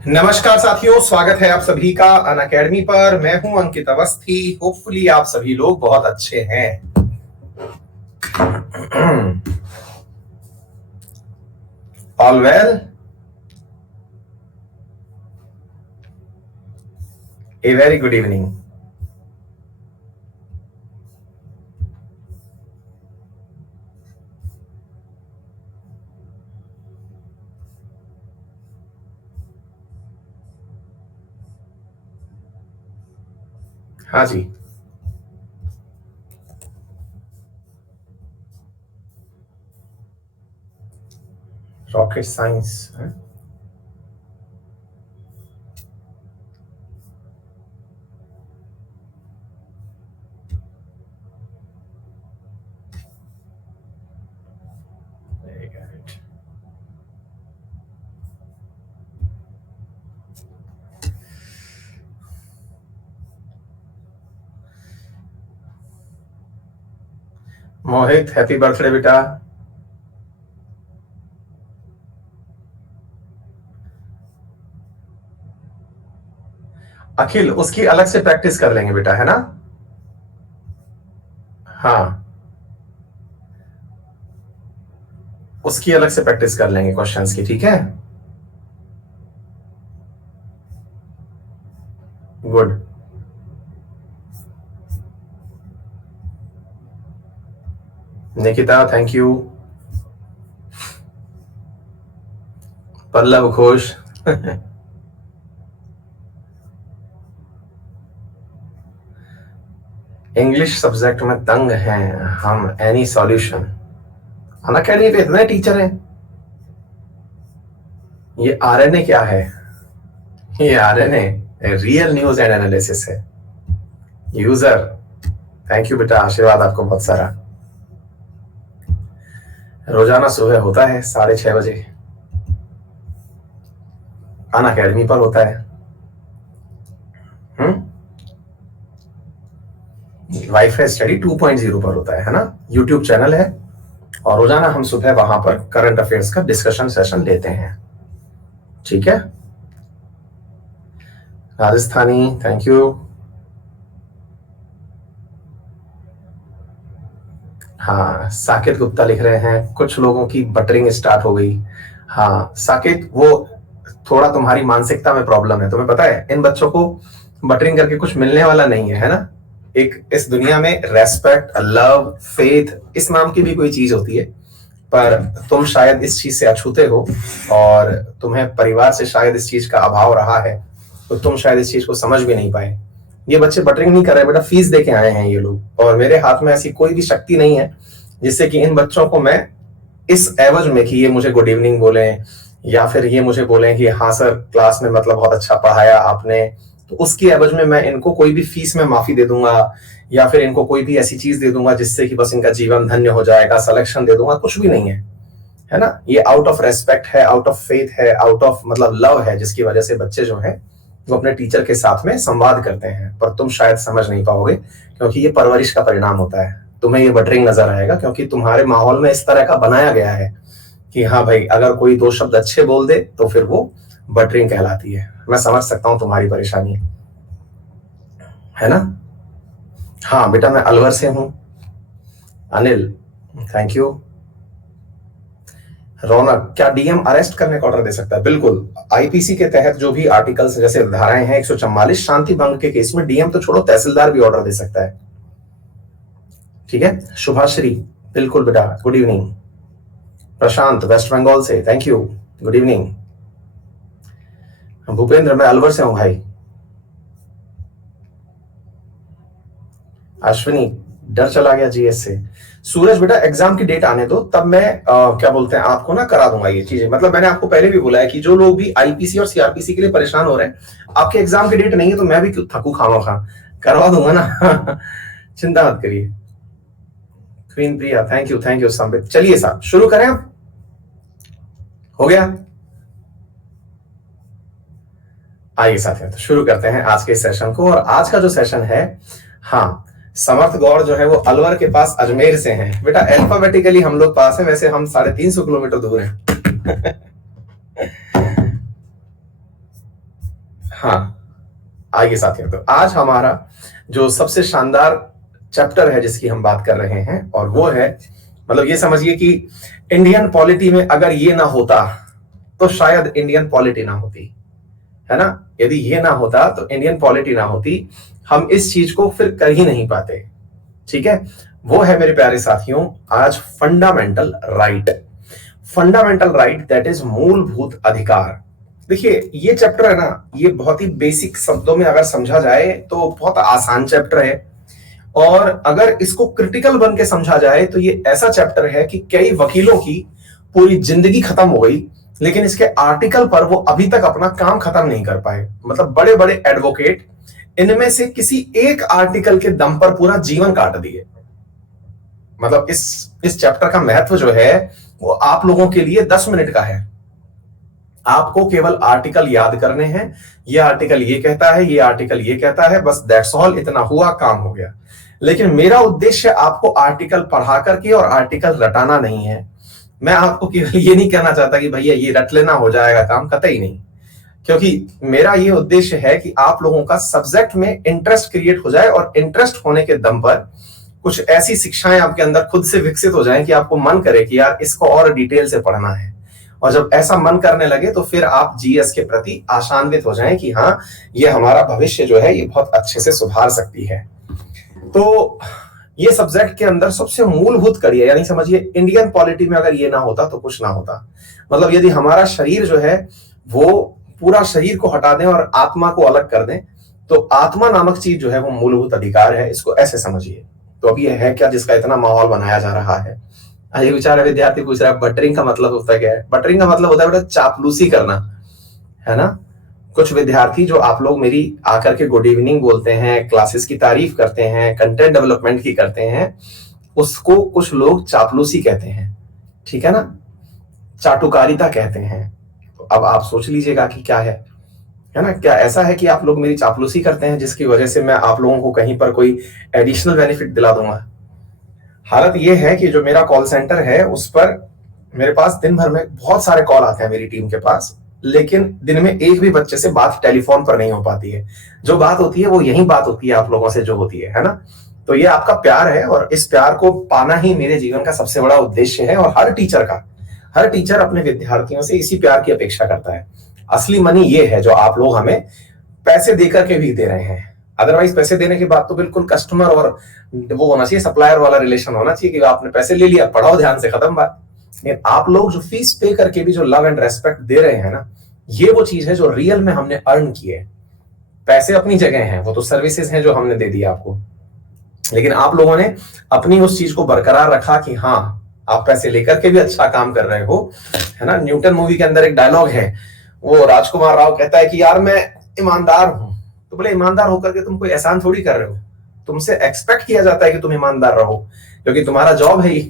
नमस्कार साथियों, स्वागत है आप सभी का अनअकैडमी पर। मैं हूं अंकित अवस्थी। होपफुली आप सभी लोग बहुत अच्छे हैं। All well, a very good evening. हाँ जी, रॉकेट साइंस। मोहित, हैप्पी बर्थडे बेटा। अखिल, उसकी अलग से प्रैक्टिस कर लेंगे बेटा, है ना? हाँ, उसकी अलग से प्रैक्टिस कर लेंगे क्वेश्चंस की, ठीक है? Good. Nikita, thank you. Pallav Ghosh. English subject में तंग हैं हम। Any solution? अनअकैडमी पे इतने टीचर हैं। ये आरएनए क्या है? ये RNA real news and analysis है। यूजर, थैंक यू बेटा, आशीर्वाद आपको बहुत सारा। रोजाना सुबह होता है 6:30 बजे। अनअकैडमी पर होता है। वाईफाई स्टडी 2.0 पर होता है ना? यूट्यूब चैनल है और रोजाना हम सुबह वहां पर करंट अफेयर्स का डिस्कशन सेशन लेते हैं, ठीक है? Rajasthani, thank you. हाँ, साकेत गुप्ता लिख रहे हैं कुछ लोगों की बटरिंग स्टार्ट हो गई। हाँ साकेत, वो थोड़ा तुम्हारी मानसिकता में प्रॉब्लम है। तुम्हें पता है इन बच्चों को बटरिंग करके कुछ मिलने वाला नहीं है ना? एक इस दुनिया में रेस्पेक्ट, लव, फेथ इस नाम की भी कोई चीज होती है, पर तुम शायद इस चीज से अछूते हो और तुम्हें परिवार से शायद इस चीज का अभाव रहा है, तो तुम शायद इस चीज को समझ भी नहीं पाए। ये बच्चे बटरिंग नहीं कर रहे बेटा, फीस दे के आए हैं ये लोग, और मेरे हाथ में ऐसी कोई भी शक्ति नहीं है जिससे कि इन बच्चों को मैं इस एवज में कि ये मुझे गुड इवनिंग बोले या फिर ये मुझे बोले कि हाँ सर क्लास में मतलब बहुत अच्छा पढ़ाया आपने, तो उसकी एवज में मैं इनको कोई भी फीस में माफी दे दूंगा या फिर इनको कोई भी ऐसी चीज दे दूंगा जिससे कि बस इनका जीवन धन्य हो जाएगा, सिलेक्शन दे दूंगा, कुछ भी नहीं है ना? ये आउट ऑफ रेस्पेक्ट है, आउट ऑफ फेथ है, आउट ऑफ मतलब लव है, जिसकी वजह से बच्चे जो है वो अपने टीचर के साथ में संवाद करते हैं। पर तुम शायद समझ नहीं पाओगे क्योंकि ये परवरिश का परिणाम होता है। तुम्हें ये बटरिंग नजर आएगा क्योंकि तुम्हारे माहौल में इस तरह का बनाया गया है कि हाँ भाई, अगर कोई 2 शब्द अच्छे बोल दे तो फिर वो बटरिंग कहलाती है। मैं समझ सकता हूं तुम्हारी परेशानी, है ना? हाँ बेटा, मैं अलवर से हूं। Anil, thank you. रौनक, क्या डीएम अरेस्ट करने का ऑर्डर दे सकता है? बिल्कुल, आईपीसी के तहत जो भी आर्टिकल्स जैसे धाराएं हैं 144 शांति भंग के केस में डीएम तो छोड़ो, तहसीलदार भी ऑर्डर दे सकता है, ठीक है? शुभाश्री, बिल्कुल बेटा, गुड इवनिंग। प्रशांत, वेस्ट बंगाल से, thank you, good evening. Bhupendra, मैं अलवर से हूं भाई। अश्विनी, डर चला गया जीएस से। सूरज बेटा, एग्जाम की डेट आने दो, तब मैं क्या बोलते हैं आपको ना करा दूंगा ये चीजें। मतलब मैंने आपको पहले भी बोला है कि जो लोग भी आईपीसी और सीआरपीसी के लिए परेशान हो रहे हैं, आपके एग्जाम की डेट नहीं है तो मैं भी थकू खामा खा करवा दूंगा ना। चिंता मत करिए। Queen Priya, thank you Sambit. चलिए साहब शुरू करें अब। हो गया? आइए साथियों, तो शुरू करते हैं आज के सेशन को। और आज का जो सेशन है, हाँ, समर्थ गौड़ जो है वो अलवर के पास अजमेर से हैं बेटा। अल्फाबेटिकली हम लोग पास है, वैसे हम 350 किलोमीटर दूर हैं। हाँ, आइए साथियों, तो आज हमारा जो सबसे शानदार चैप्टर है जिसकी हम बात कर रहे हैं, और वो है, मतलब ये समझिए कि इंडियन पॉलिटी में अगर ये ना होता तो शायद इंडियन पॉलिटी ना होती, है ना। यदि ये ना होता तो इंडियन पॉलिटी ना होती, हम इस चीज को फिर कर ही नहीं पाते। ठीक है, वो है मेरे प्यारे साथियों आज fundamental right. Fundamental right that is मूलभूत अधिकार। देखिए ये चैप्टर है ना, ये बहुत ही बेसिक शब्दों में अगर समझा जाए तो बहुत आसान चैप्टर है, और अगर इसको क्रिटिकल बन के समझा जाए तो ये ऐसा चैप्टर है कि कई वकीलों की पूरी जिंदगी खत्म हो गई, लेकिन इसके आर्टिकल पर वो अभी तक अपना काम खत्म नहीं कर पाए। मतलब बड़े बड़े एडवोकेट इनमें से किसी एक आर्टिकल के दम पर पूरा जीवन काट दिए। मतलब इस चैप्टर का महत्व जो है वो आप लोगों के लिए 10 मिनट का है। आपको केवल आर्टिकल याद करने हैं, ये आर्टिकल ये कहता है, ये आर्टिकल ये कहता है, बस दैट्स ऑल, इतना हुआ, काम हो गया। लेकिन मेरा उद्देश्य आपको आर्टिकल पढ़ा करके और आर्टिकल रटाना नहीं है। मैं आपको केवल ये नहीं कहना चाहता कि भैया ये रट लेना हो जाएगा काम, कतई नहीं। क्योंकि मेरा ये उद्देश्य है कि आप लोगों का सब्जेक्ट में इंटरेस्ट क्रिएट हो जाए, और इंटरेस्ट होने के दम पर कुछ ऐसी शिक्षाएं आपके अंदर खुद से विकसित हो जाएं कि आपको मन करे कि यार इसको और डिटेल से पढ़ना है। और जब ऐसा मन करने लगे तो फिर आप जीएस के प्रति आशान्वित हो जाएं कि हाँ, ये हमारा भविष्य जो है ये बहुत अच्छे से सुधार सकती है। तो ये सब्जेक्ट के अंदर सबसे मूलभूत कड़ी है, यानी समझिए इंडियन पॉलिटी में अगर ये ना होता तो कुछ ना होता। मतलब यदि हमारा शरीर जो है वो पूरा शरीर को हटा दें और आत्मा को अलग कर दें, तो आत्मा नामक चीज जो है वो मूलभूत अधिकार है, इसको ऐसे समझिए। तो अब ये है क्या जिसका इतना माहौल बनाया जा रहा है। ये बेचारा विद्यार्थी पूछ रहा है बटरिंग का मतलब होता है क्या है? बटरिंग का मतलब होता है बेटा चापलूसी करना, है ना। कुछ विद्यार्थी जो आप लोग मेरी आकर के गुड इवनिंग बोलते हैं, क्लासेस की तारीफ करते हैं, कंटेंट डेवलपमेंट की करते हैं, उसको कुछ लोग चापलूसी कहते हैं, ठीक है ना, चाटुकारिता कहते हैं। तो अब आप सोच लीजिएगा कि क्या है ना। क्या ऐसा है कि आप लोग मेरी चापलूसी करते हैं जिसकी वजह से मैं आप लोगों को कहीं पर कोई एडिशनल बेनिफिट दिला दूंगा? हालत यह है कि जो मेरा कॉल सेंटर है उस पर मेरे पास दिन भर में बहुत सारे कॉल आते हैं मेरी टीम के पास, लेकिन दिन में एक भी बच्चे से बात टेलीफोन पर नहीं हो पाती है। जो बात होती है वो यही बात होती है आप लोगों से जो होती है ना। तो ये आपका प्यार है, और इस प्यार को पाना ही मेरे जीवन का सबसे बड़ा उद्देश्य है। और हर टीचर अपने विद्यार्थियों से इसी प्यार की अपेक्षा करता है। असली मनी ये है जो आप लोग हमें पैसे देकर के भी दे रहे हैं। अदरवाइज पैसे देने के बाद तो बिल्कुल कस्टमर और वो होना चाहिए, सप्लायर वाला रिलेशन होना चाहिए कि आपने पैसे ले लिया, पढ़ाओ ध्यान से, खत्म बात। लेकिन आप लोग जो फीस पे करके भी जो लव एंड रेस्पेक्ट दे रहे हैं ना, ये वो चीज है जो रियल में हमने अर्न की है। पैसे अपनी जगह हैं, वो तो सर्विसेज हैं जो हमने दे दी आपको, लेकिन आप लोगों ने अपनी उस चीज को बरकरार रखा कि हाँ आप पैसे लेकर के भी अच्छा काम कर रहे हो, है ना। न्यूटन मूवी के अंदर एक डायलॉग है, वो राजकुमार राव कहता है कि यार मैं ईमानदार हूं। तो बोले ईमानदार होकर के तुम कोई एहसान थोड़ी कर रहे हो, तुमसे एक्सपेक्ट किया जाता है कि तुम ईमानदार रहो, क्योंकि तुम्हारा जॉब है ये।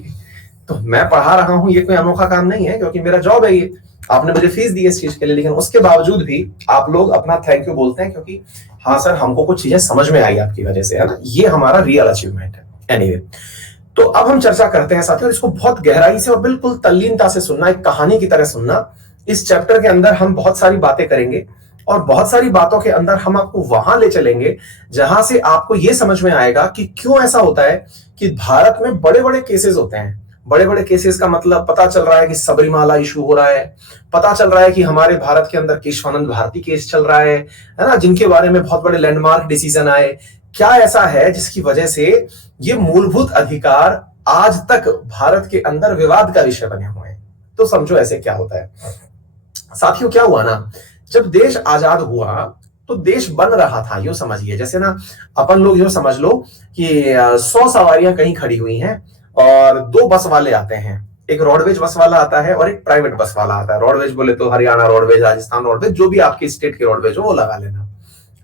तो मैं पढ़ा रहा हूं, ये कोई अनोखा काम नहीं है, क्योंकि मेरा जॉब है ये। आपने मुझे फीस दी इस चीज के लिए, लेकिन उसके बावजूद भी आप लोग अपना थैंक यू बोलते हैं, क्योंकि हाँ सर हमको कुछ चीजें समझ में आई आपकी वजह से, है ना। ये हमारा रियल अचीवमेंट है। एनीवे, तो अब हम चर्चा करते हैं साथियों, इसको बहुत गहराई से और बिल्कुल तल्लीनता से सुनना, एक कहानी की तरह सुनना। इस चैप्टर के अंदर हम बहुत सारी बातें करेंगे, और बहुत सारी बातों के अंदर हम आपको वहां ले चलेंगे जहां से आपको यह समझ में आएगा कि क्यों ऐसा होता है कि भारत में बड़े बड़े केसेस होते हैं। बड़े बड़े केसेस का मतलब पता चल रहा है कि सबरीमाला इशू हो रहा है, पता चल रहा है कि हमारे भारत के अंदर केशवानंद भारती केस चल रहा है ना, जिनके बारे में बहुत बड़े लैंडमार्क डिसीजन आए। क्या ऐसा है जिसकी वजह से ये मूलभूत अधिकार आज तक भारत के अंदर विवाद का विषय बने हुए हैं? तो समझो ऐसे क्या होता है साथियों। क्या हुआ ना, जब देश आजाद हुआ तो देश बन रहा था, यूं समझिए जैसे ना अपन लोग यूं समझ लो कि 100 सवारियां कहीं खड़ी हुई हैं और 2 बस वाले आते हैं, एक रोडवेज बस वाला आता है और एक प्राइवेट बस वाला आता है। रोडवेज बोले तो हरियाणा रोडवेज, राजस्थान रोडवेज, जो भी आपके स्टेट के रोडवेज हो वो लगा लेना।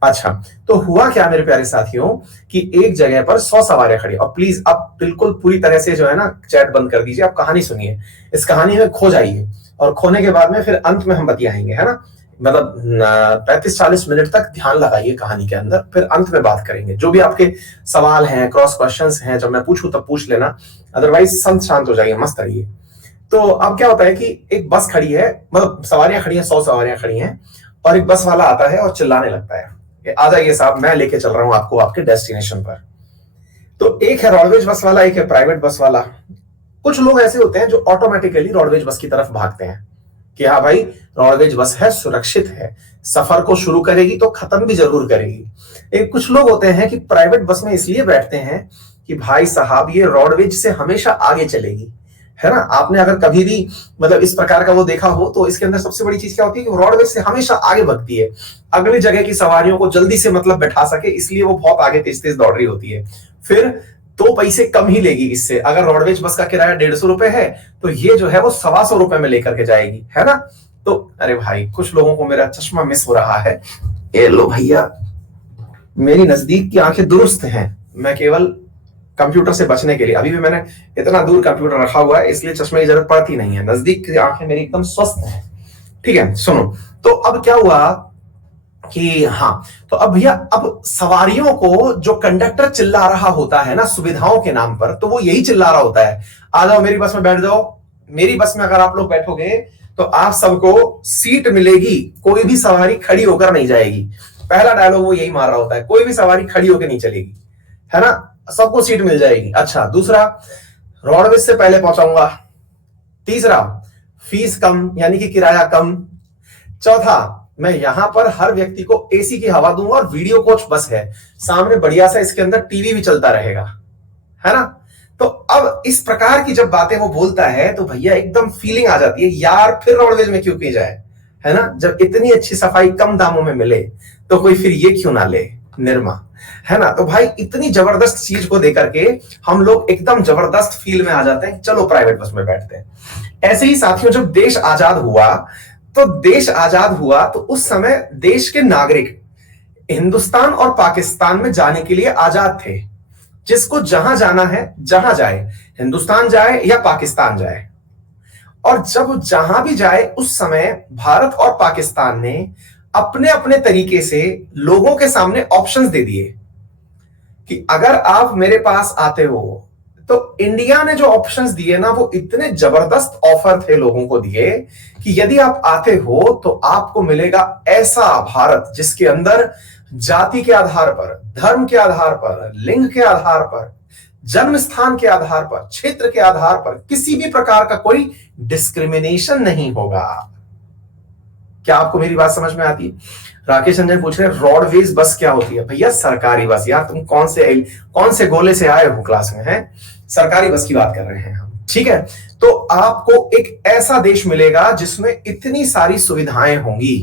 अच्छा, तो हुआ क्या मेरे प्यारे साथियों कि एक जगह पर 100 सवारियां खड़ी। और प्लीज अब बिल्कुल पूरी तरह से जो है ना चैट बंद कर दीजिए, आप कहानी सुनिए, इस कहानी में खो जाइए, और खोने के बाद में फिर अंत में हम बतियाएंगे, है ना। मतलब 35-40 मिनट तक ध्यान लगाइए कहानी के अंदर, फिर अंत में बात करेंगे। जो भी आपके सवाल हैं, क्रॉस क्वेश्चंस हैं, जब मैं पूछूं तब पूछ लेना, अदरवाइज संत शांत हो जाइए, मस्त रहिए। तो अब क्या होता है कि एक बस खड़ी है, मतलब सवारियां खड़ी हैं, 100 सवारियां खड़ी हैं, और एक बस वाला आता है और चिल्लाने लगता है कि आ जाइए साहब, मैं लेके चल रहा हूं आपको आपके डेस्टिनेशन पर। तो एक है रोडवेज बस वाला, एक है प्राइवेट बस वाला। कुछ लोग ऐसे होते हैं जो ऑटोमेटिकली रोडवेज बस की तरफ भागते हैं कि हाँ भाई, रोडवेज बस है, सुरक्षित है, सफर को शुरू करेगी तो खत्म भी जरूर करेगी। एक कुछ लोग होते हैं कि प्राइवेट बस में इसलिए बैठते हैं कि भाई साहब ये रोडवेज से हमेशा आगे चलेगी, है ना। आपने अगर कभी भी मतलब इस प्रकार का वो देखा हो तो इसके अंदर सबसे बड़ी चीज क्या होती है कि रोडवेज से हमेशा आगे बढ़ती है, अगली जगह की सवारियों को जल्दी से मतलब बैठा सके, इसलिए वो बहुत आगे तेज तेज दौड़ रही होती है। फिर 2 पैसे कम ही लेगी इससे। अगर रोडवेज बस का किराया 150 रुपए है तो ये जो है वो 125 रुपए में लेकर के जाएगी, है ना। तो अरे भाई, कुछ लोगों को मेरा चश्मा मिस हो रहा है, ये लो भैया, मेरी नजदीक की आंखें दुरुस्त हैं, मैं केवल कंप्यूटर से बचने के लिए, अभी भी मैंने इतना दूर कंप्यूटर रखा हुआ है इसलिए चश्मे की जरूरत पड़ती नहीं है, नजदीक की आंखें मेरी एकदम स्वस्थ हैं। ठीक है, सुनो। तो अब क्या हुआ कि हाँ, तो अब भैया, अब सवारियों को जो कंडक्टर चिल्ला रहा होता है ना सुविधाओं के नाम पर, तो वो यही चिल्ला रहा होता है, आ जाओ मेरी बस में बैठ जाओ, मेरी बस में अगर आप लोग बैठोगे तो आप सबको सीट मिलेगी, कोई भी सवारी खड़ी होकर नहीं जाएगी। पहला डायलॉग वो यही मार रहा होता है, कोई भी सवारी खड़ी होकर नहीं चलेगी, है ना, सबको सीट मिल जाएगी। अच्छा, दूसरा, रोडवेज से पहले पहुंचाऊंगा। तीसरा, फीस कम, यानी कि किराया कम। चौथा, मैं यहां पर हर व्यक्ति को एसी की हवा दूंगा और वीडियो कोच बस है, सामने बढ़िया सा इसके अंदर टीवी भी चलता रहेगा, है ना। तो अब इस प्रकार की जब बातें वो बोलता है तो भैया एकदम फीलिंग आ जाती है, यार फिर रोडवेज में क्यों की जाए, है ना। जब इतनी अच्छी सफाई कम दामों में मिले तो कोई फिर ये क्यों ना ले, निर्मा, है ना। तो भाई इतनी जबरदस्त चीज को देकर के हम लोग एकदम जबरदस्त फील में आ जाते हैं, चलो प्राइवेट बस में बैठते हैं। ऐसे ही साथियों, जब देश आजाद हुआ तो उस समय देश के नागरिक हिंदुस्तान और पाकिस्तान में जाने के लिए आजाद थे। जिसको जहां जाना है जहां जाए, हिंदुस्तान जाए या पाकिस्तान जाए। और जब जहां भी जाए उस समय भारत और पाकिस्तान ने अपने अपने तरीके से लोगों के सामने ऑप्शंस दे दिए कि अगर आप मेरे पास आते हो, तो इंडिया ने जो ऑप्शंस दिए ना वो इतने जबरदस्त ऑफर थे लोगों को दिए कि यदि आप आते हो तो आपको मिलेगा ऐसा भारत जिसके अंदर जाति के आधार पर, धर्म के आधार पर, लिंग के आधार पर, जन्म स्थान के आधार पर, क्षेत्र के आधार पर किसी भी प्रकार का कोई डिस्क्रिमिनेशन नहीं होगा। क्या आपको मेरी बात समझ में आती है? राकेश रंजन पूछ रहे हैं रोडवेज बस क्या होती है? भैया सरकारी बस। यार तुम कौन से गोले से आए हो क्लास में, है? सरकारी बस की बात कर रहे हैं हम, ठीक है। तो आपको एक ऐसा देश मिलेगा जिसमें इतनी सारी सुविधाएं होंगी,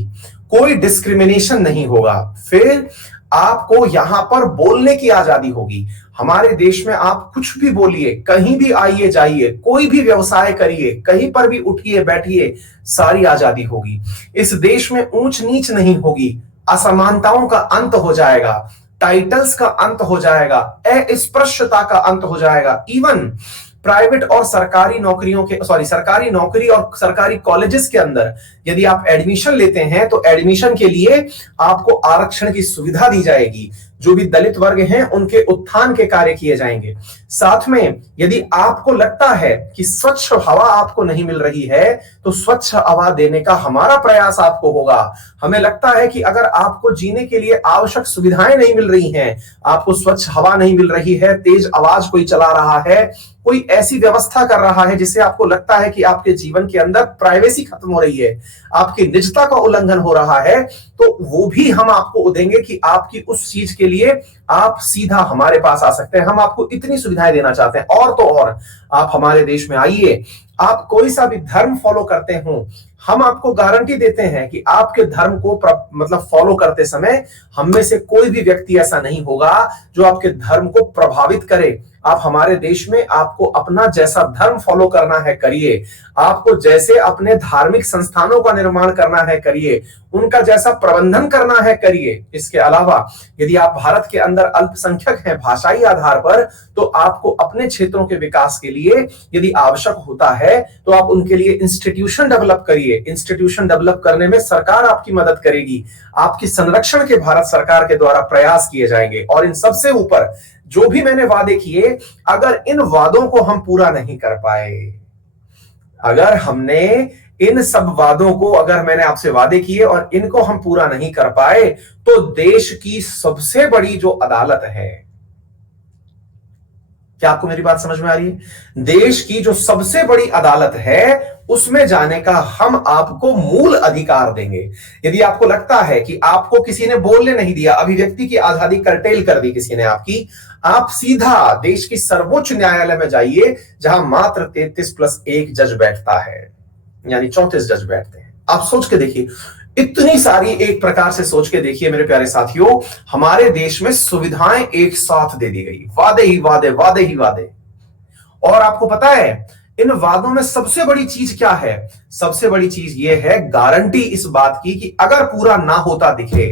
कोई डिस्क्रिमिनेशन नहीं होगा। फिर आपको यहां पर बोलने की आजादी होगी। हमारे देश में आप कुछ भी बोलिए, कहीं भी आइए जाइए, कोई भी व्यवसाय करिए, कहीं पर भी उठिए बैठिए, सारी आजादी होगी। इस देश में ऊंच नीच नहीं होगी, असमानताओं का अंत हो जाएगा, टाइटल्स का अंत हो जाएगा, अस्पृश्यता का अंत हो जाएगा। इवन प्राइवेट और सरकारी नौकरी और सरकारी कॉलेजेस के अंदर यदि आप एडमिशन लेते हैं तो एडमिशन के लिए आपको आरक्षण की सुविधा दी जाएगी। जो भी दलित वर्ग हैं उनके उत्थान के कार्य किए जाएंगे। साथ में यदि आपको लगता है कि स्वच्छ हवा आपको नहीं मिल रही है तो स्वच्छ हवा देने का हमारा प्रयास आपको होगा। हमें लगता है कि अगर आपको जीने के लिए आवश्यक सुविधाएं नहीं मिल रही हैं, आपको स्वच्छ हवा नहीं मिल रही है, तेज आवाज कोई चला रहा है, कोई ऐसी व्यवस्था कर रहा है जिससे आपको लगता है कि आपके जीवन के अंदर प्राइवेसी खत्म हो रही है, आपकी निजता का उल्लंघन हो रहा है, तो वो भी हम आपको देंगे कि आपकी उस चीज के लिए आप सीधा हमारे पास आ सकते हैं। हम आपको इतनी सुविधाएं देना चाहते हैं। और तो और आप हमारे देश में आइए, आप कोई सा भी धर्म फॉलो करते हो, हम आपको गारंटी देते हैं कि आपके धर्म को मतलब फॉलो करते समय हम में से कोई भी व्यक्ति ऐसा नहीं होगा जो आपके धर्म को प्रभावित करे। आप हमारे देश में आपको अपना जैसा धर्म फॉलो करना है करिए, आपको जैसे अपने धार्मिक संस्थानों का निर्माण करना है करिए, उनका जैसा प्रबंधन करना है करिए। इसके अलावा यदि आप भारत के अंदर अल्पसंख्यक हैं भाषाई आधार पर, तो आपको अपने क्षेत्रों के विकास के लिए यदि आवश्यक होता है तो आप उनके लिए इंस्टीट्यूशन डेवलप करिए। इंस्टीट्यूशन डेवलप करने में सरकार आपकी मदद करेगी, आपकी संरक्षण के भारत सरकार के द्वारा प्रयास किए जाएंगे। और इन सबसे ऊपर जो भी मैंने वादे किए, अगर इन वादों को हम पूरा नहीं कर पाए, अगर हमने इन सब वादों को अगर मैंने आपसे वादे किए और इनको हम पूरा नहीं कर पाए तो देश की सबसे बड़ी जो अदालत है, क्या आपको मेरी बात समझ में आ रही है? देश की जो सबसे बड़ी अदालत है उसमें जाने का हम आपको मूल अधिकार देंगे। यदि आपको लगता है कि आपको किसी ने बोलने नहीं दिया, अभिव्यक्ति की आजादी कर्टेल कर दी किसी ने आपकी, आप सीधा देश की सर्वोच्च न्यायालय में जाइए जहां मात्र 33+1 जज बैठता है, यानी 34 जज बैठते हैं। आप सोच के देखिए, इतनी सारी, एक प्रकार से सोच के देखिए मेरे प्यारे साथियों, हमारे देश में सुविधाएं एक साथ दे दी गई, वादे ही वादे, वादे ही वादे। और आपको पता है इन वादों में सबसे बड़ी चीज क्या है? सबसे बड़ी चीज यह है गारंटी इस बात की कि अगर पूरा ना होता दिखे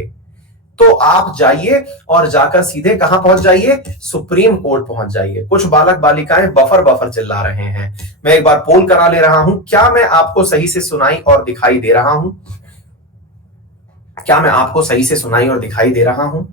तो आप जाइए और जाकर सीधे कहां पहुंच जाइए? सुप्रीम कोर्ट पहुंच जाइए। कुछ बालक बालिकाएं बफर बफर चिल्ला रहे हैं। मैं एक बार पोल करा ले रहा हूं, क्या मैं आपको सही से सुनाई और दिखाई दे रहा हूं? क्या मैं आपको सही से सुनाई और दिखाई दे रहा हूं?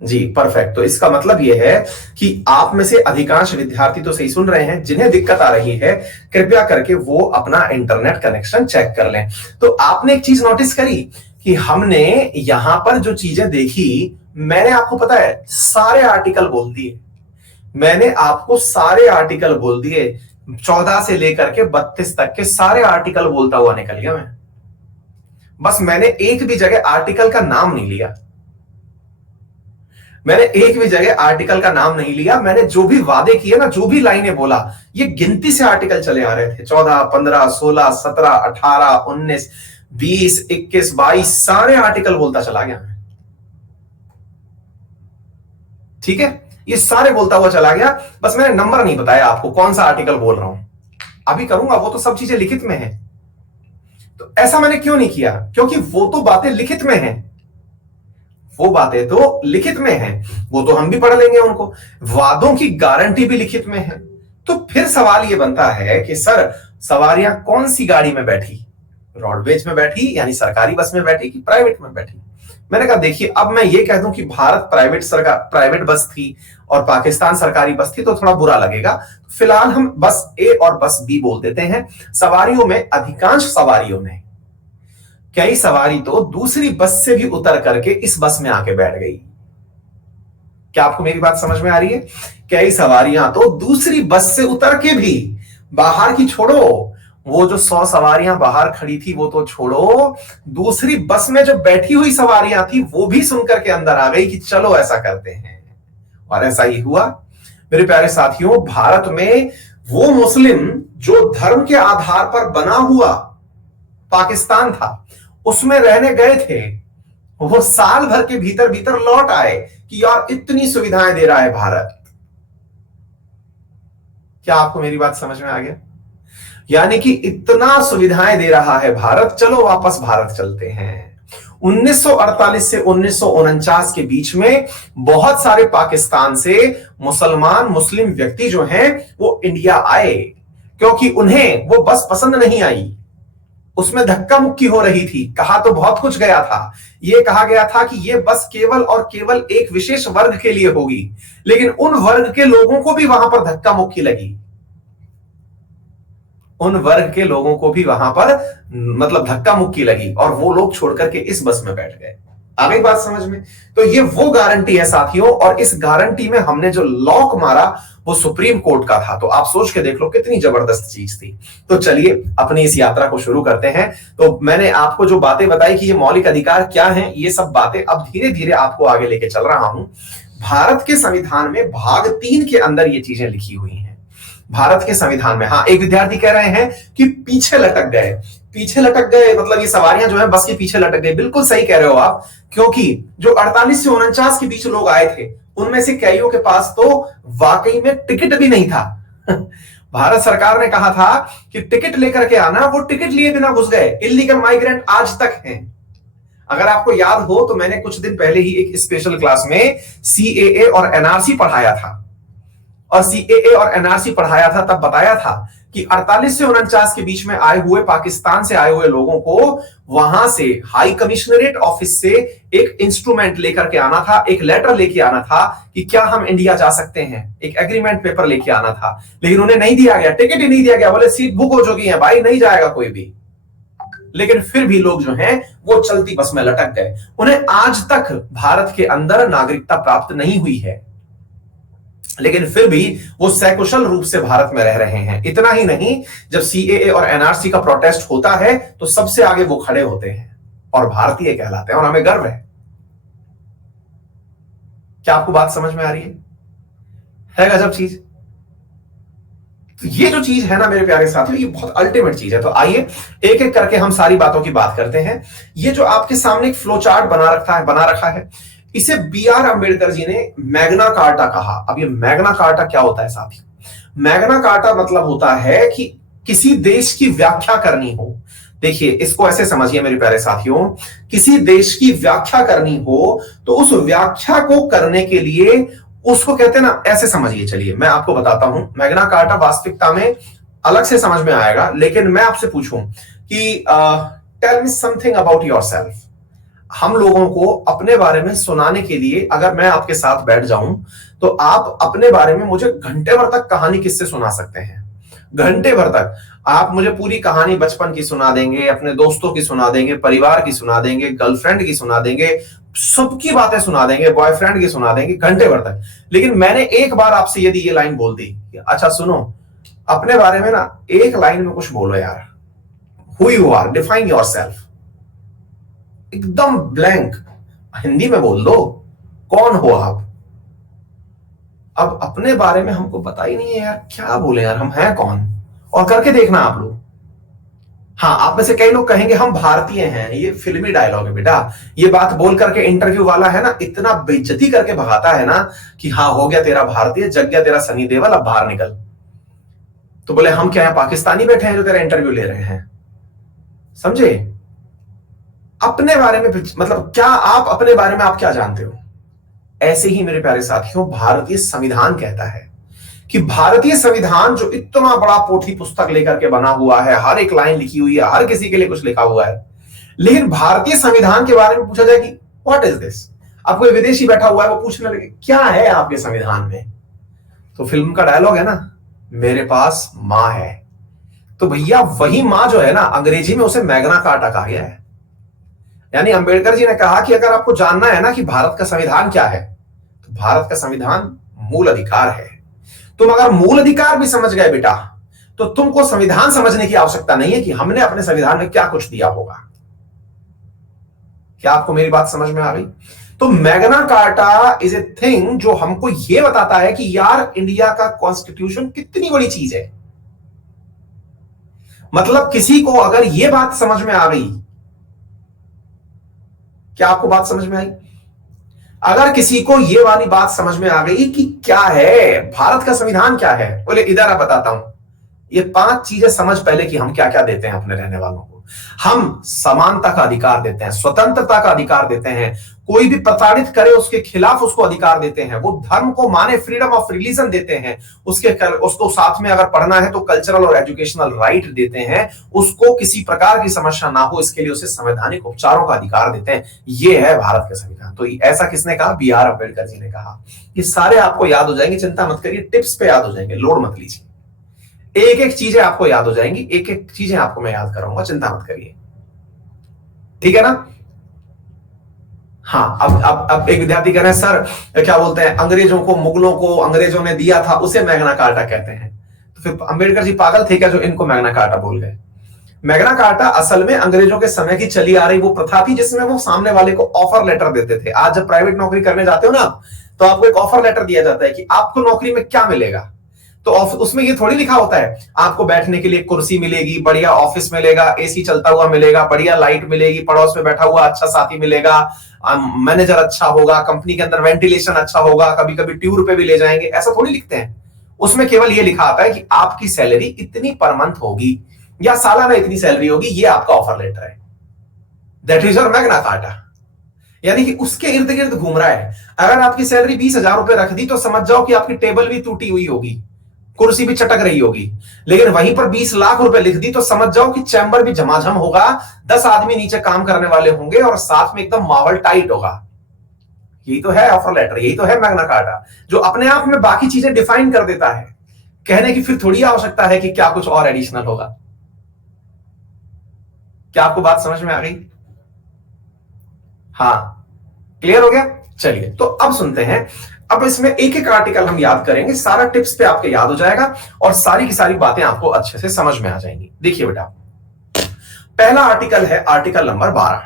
जी, परफेक्ट। तो इसका मतलब यह है कि आप में से अधिकांश विद्यार्थी तो सही सुन रहे हैं। जिन्हें दिक्कत आ रही है कृपया करके वो अपना इंटरनेट कनेक्शन चेक कर लें। तो आपने एक चीज नोटिस करी कि हमने यहां पर जो चीजें देखी, मैंने आपको पता है सारे आर्टिकल बोल दिए। मैंने आपको सारे आर्टिकल बोल दिए, 14 से लेकर के 32 तक के सारे आर्टिकल बोलता हुआ निकल गया मैं। बस मैंने एक भी जगह आर्टिकल का नाम नहीं लिया। मैंने एक भी जगह आर्टिकल का नाम नहीं लिया। मैंने जो भी वादे किए ना, जो भी लाइनें बोला, ये गिनती से आर्टिकल चले आ रहे थे। 14, 15, 16, 17, 18, 19, 20, 21, 22 सारे आर्टिकल बोलता चला गया। ठीक है, ये सारे बोलता हुआ चला गया। बस मैंने नंबर नहीं बताया आपको कौन सा आर्टिकल बोल रहा हूं। अभी करूंगा, वो तो सब चीजें लिखित में है। तो ऐसा मैंने क्यों नहीं किया? क्योंकि वो तो बातें लिखित में हैं। वो बातें तो लिखित में हैं, वो तो हम भी पढ़ लेंगे उनको। वादों की गारंटी भी लिखित में है। तो फिर सवाल ये बनता है कि सर, सवारियां कौन सी गाड़ी में बैठी? रोडवेज में बैठी यानी सरकारी बस में बैठी कि प्राइवेट में बैठी? मैंने कहा देखिए, अब मैं ये कह दूं कि भारत प्राइवेट बस थी और पाकिस्तान सरकारी बस थी तो थोड़ा बुरा लगेगा। फिलहाल हम बस ए और बस बी बोल देते हैं। सवारियों में अधिकांश सवारियों ने, कई सवारी तो दूसरी बस से भी उतर करके इस बस में आके बैठ गई। क्या आपको मेरी बात समझ में आ रही है? कई सवारियां तो दूसरी बस से उतर के भी, बाहर की छोड़ो, वो जो 100 सवारियां बाहर खड़ी थी वो तो छोड़ो, दूसरी बस में जो बैठी हुई सवारियां थी वो भी सुनकर के अंदर आ गई कि चलो ऐसा करते हैं। और ऐसा ही हुआ मेरे प्यारे साथियों। भारत में वो मुस्लिम जो धर्म के आधार पर बना हुआ पाकिस्तान था, उसमें रहने गए थे, वो साल भर के भीतर भीतर लौट आए कि यार इतनी सुविधाएं दे रहा है भारत। क्या आपको मेरी बात समझ में आ गया? यानी कि इतना सुविधाएं दे रहा है भारत, चलो वापस भारत चलते हैं। 1948 से 1949 के बीच में बहुत सारे पाकिस्तान से मुस्लिम व्यक्ति जो हैं वो इंडिया आए, क्योंकि उन्हें वो बस पसंद नहीं आई। उसमें धक्का मुक्की हो रही थी। कहा तो बहुत कुछ गया था। यह कहा गया था कि यह बस केवल और केवल एक विशेष वर्ग के लिए होगी, लेकिन उन वर्ग के लोगों को भी वहां पर धक्का मुक्की लगी। उन वर्ग के लोगों को भी वहां पर मतलब धक्का मुक्की लगी और वो लोग छोड़ करके इस बस में बैठ गए। आ गई बात समझ में? तो ये वो गारंटी है साथियों, और इस गारंटी में हमने जो लॉक मारा वो सुप्रीम कोर्ट का था। तो आप सोच के देख लो कितनी जबरदस्त चीज थी। तो चलिए अपनी इस यात्रा को शुरू करते हैं। तो मैंने आपको जो बातें बताई कि ये मौलिक अधिकार क्या हैं, ये सब बातें अब धीरे धीरे आपको आगे लेके चल रहा हूं। भारत के संविधान में भाग 3 के अंदर ये चीजें लिखी हुई हैं। भारत के संविधान में, हाँ, एक विद्यार्थी कह रहे हैं कि पीछे लटक गए। पीछे लटक गए मतलब ये सवारियां जो है बस के पीछे लटक गई। बिल्कुल सही कह रहे हो आप, क्योंकि जो 48 से 49 के बीच लोग आए थे उनमें से कईयों के पास तो वाकई में टिकट भी नहीं था। भारत सरकार ने कहा था कि टिकट लेकर के आना, वो टिकट लिए बिना घुस गए। इलीगल माइग्रेंट आज तक हैं। अगर आपको याद हो तो मैंने कुछ दिन पहले ही एक स्पेशल क्लास में CAA और NRC पढ़ाया था, और सीएए और एनआरसी पढ़ाया था, तब बताया था कि 48 से 49 के बीच में आए हुए, पाकिस्तान से आए हुए लोगों को वहां से हाई कमिश्नरेट ऑफिस से एक इंस्ट्रूमेंट लेकर के आना था, एक लेटर लेके आना था कि क्या हम इंडिया जा सकते हैं, एक एग्रीमेंट पेपर लेके आना था। लेकिन उन्हें नहीं दिया गया, टिकट ही नहीं दिया गया, बोले सीट बुक हो चुकी है भाई, नहीं जाएगा कोई भी। लेकिन फिर भी लोग जो हैं वो चलती बस में लटक गए। उन्हें आज तक भारत के अंदर नागरिकता प्राप्त नहीं हुई है, लेकिन फिर भी वो सकुशल रूप से भारत में रह रहे हैं। इतना ही नहीं, जब सीएए और एनआरसी का प्रोटेस्ट होता है तो सबसे आगे वो खड़े होते हैं और भारतीय कहलाते हैं, और हमें गर्व है। क्या आपको बात समझ में आ रही है गजब चीज। तो ये जो चीज है ना मेरे प्यारे साथियों, ये बहुत अल्टीमेट चीज है। तो आइए एक एक करके हम सारी बातों की बात करते हैं। ये जो आपके सामने एक फ्लो चार्ट बना रखा है, इसे बी.आर. अंबेडकर जी ने मैग्ना कार्टा कहा। अब ये मैग्ना कार्टा क्या होता है साथियों? मैग्ना कार्टा मतलब होता है कि किसी देश की व्याख्या करनी हो। देखिए इसको ऐसे समझिए मेरे प्यारे साथियों, किसी देश की व्याख्या करनी हो तो उस व्याख्या को करने के लिए उसको कहते हैं ना, ऐसे समझिए। चलिए मैं आपको बताता हूं, मैग्ना कार्टा वास्तविकता में अलग से समझ में आएगा, लेकिन मैं आपसे पूछूं कि tell me something about yourself. हम लोगों को अपने बारे में सुनाने के लिए अगर मैं आपके साथ बैठ जाऊं तो आप अपने बारे में मुझे घंटे भर तक कहानी किससे सुना सकते हैं? घंटे भर तक आप मुझे पूरी कहानी बचपन की सुना देंगे, अपने दोस्तों की सुना देंगे, परिवार की सुना देंगे, गर्लफ्रेंड की सुना देंगे, सबकी बातें सुना देंगे, बॉयफ्रेंड की सुना देंगे, घंटे भर तक। लेकिन मैंने एक बार आपसे यदि ये लाइन बोल दी, अच्छा सुनो, अपने बारे में ना एक लाइन में कुछ बोलो यार, who you are, define yourself, एकदम ब्लैंक हिंदी में बोल दो, कौन हो आप। अब अपने बारे में हमको पता ही नहीं है यार, क्या बोले यार, हम हैं कौन? और करके देखना आप लोग। हाँ, आप में से कई लोग कहेंगे हम भारतीय हैं, ये फिल्मी डायलॉग है बेटा। ये बात बोल करके इंटरव्यू वाला है ना इतना बेइज्जती करके भगाता है ना कि हाँ हो गया तेरा भारतीय, जग गया तेरा सनी देओल, अब बाहर निकल। तो बोले हम क्या है पाकिस्तानी बैठे हैं जो तेरा इंटरव्यू ले रहे हैं? समझे? अपने बारे में मतलब क्या, आप अपने बारे में आप क्या जानते हो? ऐसे ही मेरे प्यारे साथियों, भारतीय संविधान कहता है कि भारतीय संविधान जो इतना बड़ा पोथी पुस्तक लेकर के बना हुआ है, हर एक लाइन लिखी हुई है, हर किसी के लिए कुछ लिखा हुआ है, लेकिन भारतीय संविधान के बारे में पूछा जाए कि व्हाट इज दिस, अब कोई विदेशी बैठा हुआ है वो पूछने लगे क्या है आपके संविधान में, तो फिल्म का डायलॉग है ना, मेरे पास मां है। तो भैया वही मां जो है ना, अंग्रेजी में उसे मैग्ना कार्टा कहा गया है। यानी अंबेडकर जी ने कहा कि अगर आपको जानना है ना कि भारत का संविधान क्या है, तो भारत का संविधान मूल अधिकार है। तुम अगर मूल अधिकार भी समझ गए बेटा, तो तुमको संविधान समझने की आवश्यकता नहीं है कि हमने अपने संविधान में क्या कुछ दिया होगा। क्या आपको मेरी बात समझ में आ गई? तो Magna carta is a thing जो हमको यह बताता है कि यार इंडिया का कॉन्स्टिट्यूशन कितनी बड़ी चीज है। मतलब किसी को अगर यह बात समझ में आ गई, क्या आपको बात समझ में आई? अगर किसी को यह वाली बात समझ में आ गई कि क्या है भारत का संविधान क्या है, बोले इधर आप बताता हूं, ये 5 चीजें समझ पहले कि हम क्या क्या देते हैं अपने रहने वालों को। हम समानता का अधिकार देते हैं, स्वतंत्रता का अधिकार देते हैं, कोई भी प्रताड़ित करे उसके खिलाफ उसको अधिकार देते हैं, वो धर्म को माने फ्रीडम ऑफ रिलीजन देते हैं, उसको साथ में अगर पढ़ना है तो कल्चरल और एजुकेशनल राइट देते हैं, उसको किसी प्रकार की समस्या ना हो इसके लिए उसे संवैधानिक उपचारों का अधिकार देते हैं। ये है भारत का संविधान। तो ऐसा किसने कहा? बी.आर. अम्बेडकर जी ने कहा। ये सारे आपको याद हो जाएंगे, चिंता मत करिए, टिप्स पे याद हो जाएंगे, लोड मत लीजिए, एक एक चीजें आपको याद हो जाएंगी, एक एक चीजें आपको मैं याद कराऊंगा, चिंता मत करिए, ठीक है ना? हाँ, अब एक विद्यार्थी कह रहे हैं सर क्या बोलते हैं, अंग्रेजों को, मुगलों को अंग्रेजों ने दिया था उसे मैग्ना कार्टा कहते हैं। तो फिर अंबेडकर जी पागल थे क्या जो इनको मैग्ना कार्टा बोल गए? मैग्ना कार्टा असल में अंग्रेजों के समय की चली आ रही वो प्रथा थी जिसमें वो सामने वाले को ऑफर लेटर देते थे। आज जब प्राइवेट नौकरी करने जाते हो ना, तो आपको एक ऑफर लेटर दिया जाता है कि आपको नौकरी में क्या मिलेगा। तो उसमें ये थोड़ी लिखा होता है आपको बैठने के लिए कुर्सी मिलेगी, बढ़िया ऑफिस मिलेगा, एसी चलता हुआ मिलेगा, बढ़िया लाइट मिलेगी, पड़ोस में बैठा हुआ अच्छा साथी मिलेगा, मैनेजर अच्छा होगा, कंपनी के अंदर वेंटिलेशन अच्छा होगा, कभी कभी टूर पे भी ले जाएंगे, ऐसा थोड़ी लिखते हैं। उसमें केवल ये लिखा आता है कि आपकी सैलरी इतनी पर मंथ होगी या सालाना इतनी सैलरी होगी, ये आपका ऑफर लेटर है। That is your Magna carta. यानी कि उसके इर्द गिर्द घूम रहा है। अगर आपकी सैलरी 20,000 रुपए रख दी तो समझ जाओ कि आपकी टेबल भी टूटी हुई होगी, कुर्सी भी चटक रही होगी। लेकिन वहीं पर 20 लाख रुपए लिख दी तो समझ जाओ कि चैम्बर भी झमाझम होगा, 10 आदमी नीचे काम करने वाले होंगे और साथ में एकदम माहौल टाइट होगा। यही तो है ऑफर लेटर, यही तो है मैग्ना कार्टा, जो अपने आप में बाकी चीजें डिफाइन कर देता है। कहने की फिर थोड़ी आवश्यकता है कि क्या कुछ और एडिशनल होगा। क्या आपको बात समझ में आ गई? हाँ, क्लियर हो गया। चलिए तो अब सुनते हैं। अब इसमें एक एक आर्टिकल हम याद करेंगे, सारा टिप्स पे आपके याद हो जाएगा और सारी की सारी बातें आपको अच्छे से समझ में आ जाएंगी। देखिए बेटा, पहला आर्टिकल है आर्टिकल नंबर 12।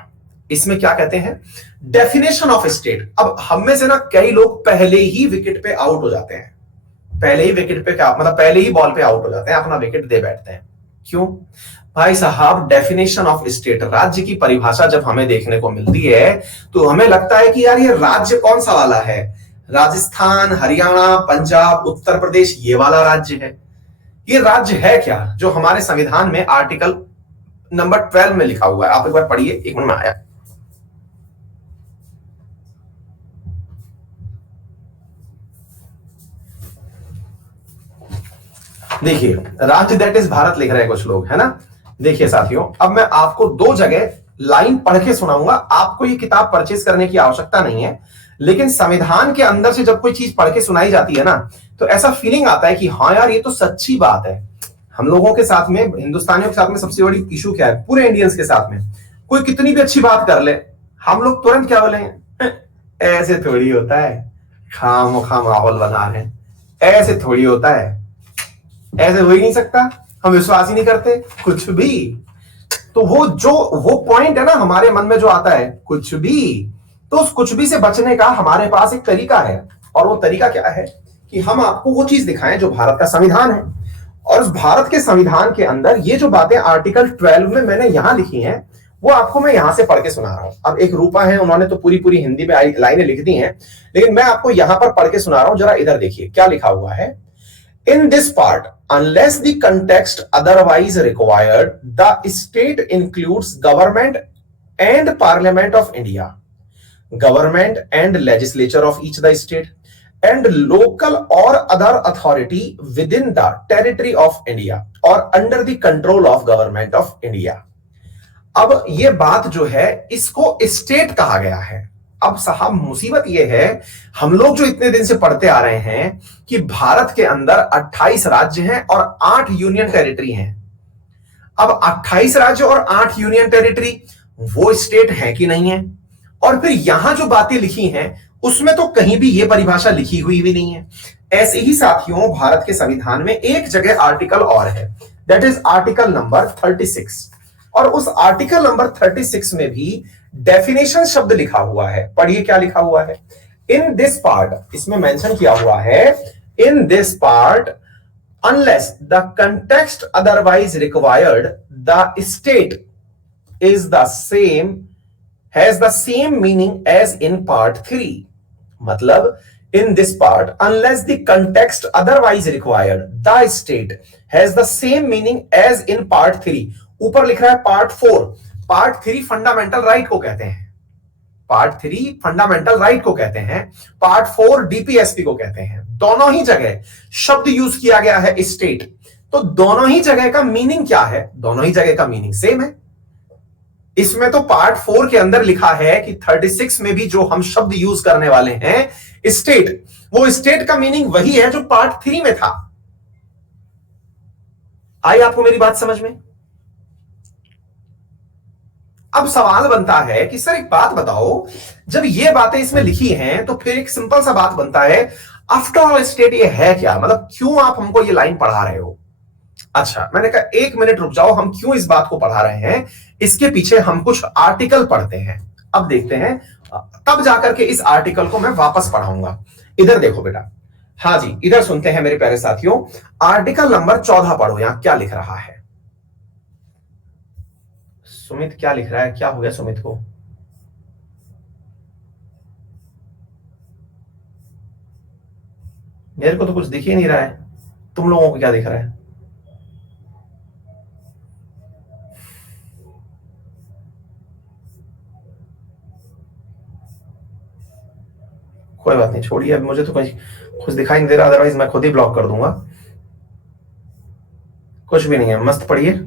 इसमें क्या कहते हैं? Definition of state. अब हम में से ना कई लोग पहले ही विकेट पे आउट हो जाते हैं, पहले ही विकेट पे क्या मतलब पहले ही बॉल पे आउट हो जाते हैं, अपना विकेट दे बैठते हैं। क्यों? भाई साहब, डेफिनेशन ऑफ स्टेट, राज्य की परिभाषा जब हमें देखने को मिलती है तो हमें लगता है कि यार ये राज्य कौन सा वाला है? राजस्थान, हरियाणा, पंजाब, उत्तर प्रदेश, ये वाला राज्य है? ये राज्य है क्या जो हमारे संविधान में आर्टिकल नंबर 12 में लिखा हुआ है? आप एक बार पढ़िए, एक मिनट में आया। देखिए, राज्य दैट इज भारत लिख रहे हैं कुछ लोग, है ना? देखिए साथियों, अब मैं आपको दो जगह लाइन पढ़ के सुनाऊंगा। आपको ये किताब परचेज करने की आवश्यकता नहीं है, लेकिन संविधान के अंदर से जब कोई चीज पढ़ के सुनाई जाती है ना, तो ऐसा फीलिंग आता है कि हाँ यार, ये तो सच्ची बात है। हम लोगों के साथ में, हिंदुस्तानियों के साथ में सबसे बड़ी इशू क्या है? पूरे इंडियंस के साथ में कोई कितनी भी अच्छी बात कर ले, हम लोग तुरंत क्या बोलेंगे? ऐसे थोड़ी होता है, खामोखा माहौल बना रहे हैं, ऐसे थोड़ी होता है, ऐसे हो ही नहीं सकता, हम विश्वास ही नहीं करते कुछ भी। तो वो पॉइंट है ना हमारे मन में जो आता है, कुछ भी। तो उस कुछ भी से बचने का हमारे पास एक तरीका है, और वो तरीका क्या है कि हम आपको वो चीज दिखाएं जो भारत का संविधान है। और उस भारत के संविधान के अंदर ये जो बातें आर्टिकल 12 में मैंने यहां लिखी हैं, वो आपको मैं यहां से पढ़ के सुना रहा हूं। अब एक रूपा है, उन्होंने तो पूरी पूरी हिंदी में लाइनें लिख दी हैं, लेकिन मैं आपको यहां पर पढ़ के सुना रहा हूं। जरा इधर देखिए क्या लिखा हुआ है। In this part, unless the context otherwise required, the state includes government and parliament of India, government and legislature of each the state, and local or other authority within the territory of India or under the control of government of India. अब ये बात जो है, इसको state कहा गया है। अब साहब मुसीबत ये है, हम लोग जो इतने दिन से पढ़ते आ रहे हैं कि भारत के अंदर 28 राज्य हैं और 8 यूनियन टेरिटरी हैं। अब 28 राज्य और 8 यूनियन टेरिटरी वो स्टेट है कि नहीं है? और फिर यहां जो बातें लिखी हैं उसमें तो कहीं भी ये परिभाषा लिखी हुई भी नहीं है। ऐसे ही साथियों, भारत के संविधान में एक जगह आर्टिकल और है, दैट इज आर्टिकल नंबर 36। और उस आर्टिकल नंबर 36 में भी डेफिनेशन शब्द लिखा हुआ है। पढ़िए क्या लिखा हुआ है। इन दिस पार्ट, इसमें मेंशन किया हुआ है, in this part unless the context otherwise required, the state is the same, has the same meaning as in part 3। मतलब in this part, unless the context otherwise required, the state has the same meaning as in part 3। ऊपर लिख रहा है part 4। Part 3 fundamental right को कहते हैं, part 3 fundamental right को कहते हैं, पार्ट 4 डीपीएसपी को कहते हैं। दोनों ही जगह शब्द यूज किया गया है स्टेट। तो दोनों ही जगह का मीनिंग क्या है? दोनों ही जगह का मीनिंग सेम है। इसमें तो पार्ट 4 के अंदर लिखा है कि 36 में भी जो हम शब्द यूज करने वाले हैं स्टेट, वो स्टेट का मीनिंग वही है जो पार्ट 3 में था। आई आपको मेरी बात समझ में? अब सवाल बनता है कि सर एक बात बताओ, जब ये बातें इसमें लिखी हैं तो फिर एक सिंपल सा बात बनता है, आफ्टर ऑल स्टेट ये है क्या? मतलब क्यों आप हमको ये लाइन पढ़ा रहे हो? अच्छा, मैंने कहा एक मिनट रुक जाओ, हम क्यों इस बात को पढ़ा रहे हैं, इसके पीछे हम कुछ आर्टिकल पढ़ते हैं। अब देखते हैं, तब जाकर के इस आर्टिकल को मैं वापस पढ़ाऊंगा। इधर देखो बेटा, हाँ जी, इधर सुनते हैं मेरे प्यारे साथियों। आर्टिकल नंबर 14 पढ़ो, यहां क्या लिख रहा है। सुमित क्या लिख रहा है? क्या हो गया सुमित को? मेरे को तो कुछ दिख ही नहीं रहा है, तुम लोगों को क्या दिख रहा है? कोई बात नहीं, छोड़िए, अब मुझे तो कुछ दिखाई नहीं दे रहा, अदरवाइज मैं खुद ही ब्लॉक कर दूंगा। कुछ भी नहीं है, मस्त पढ़िए।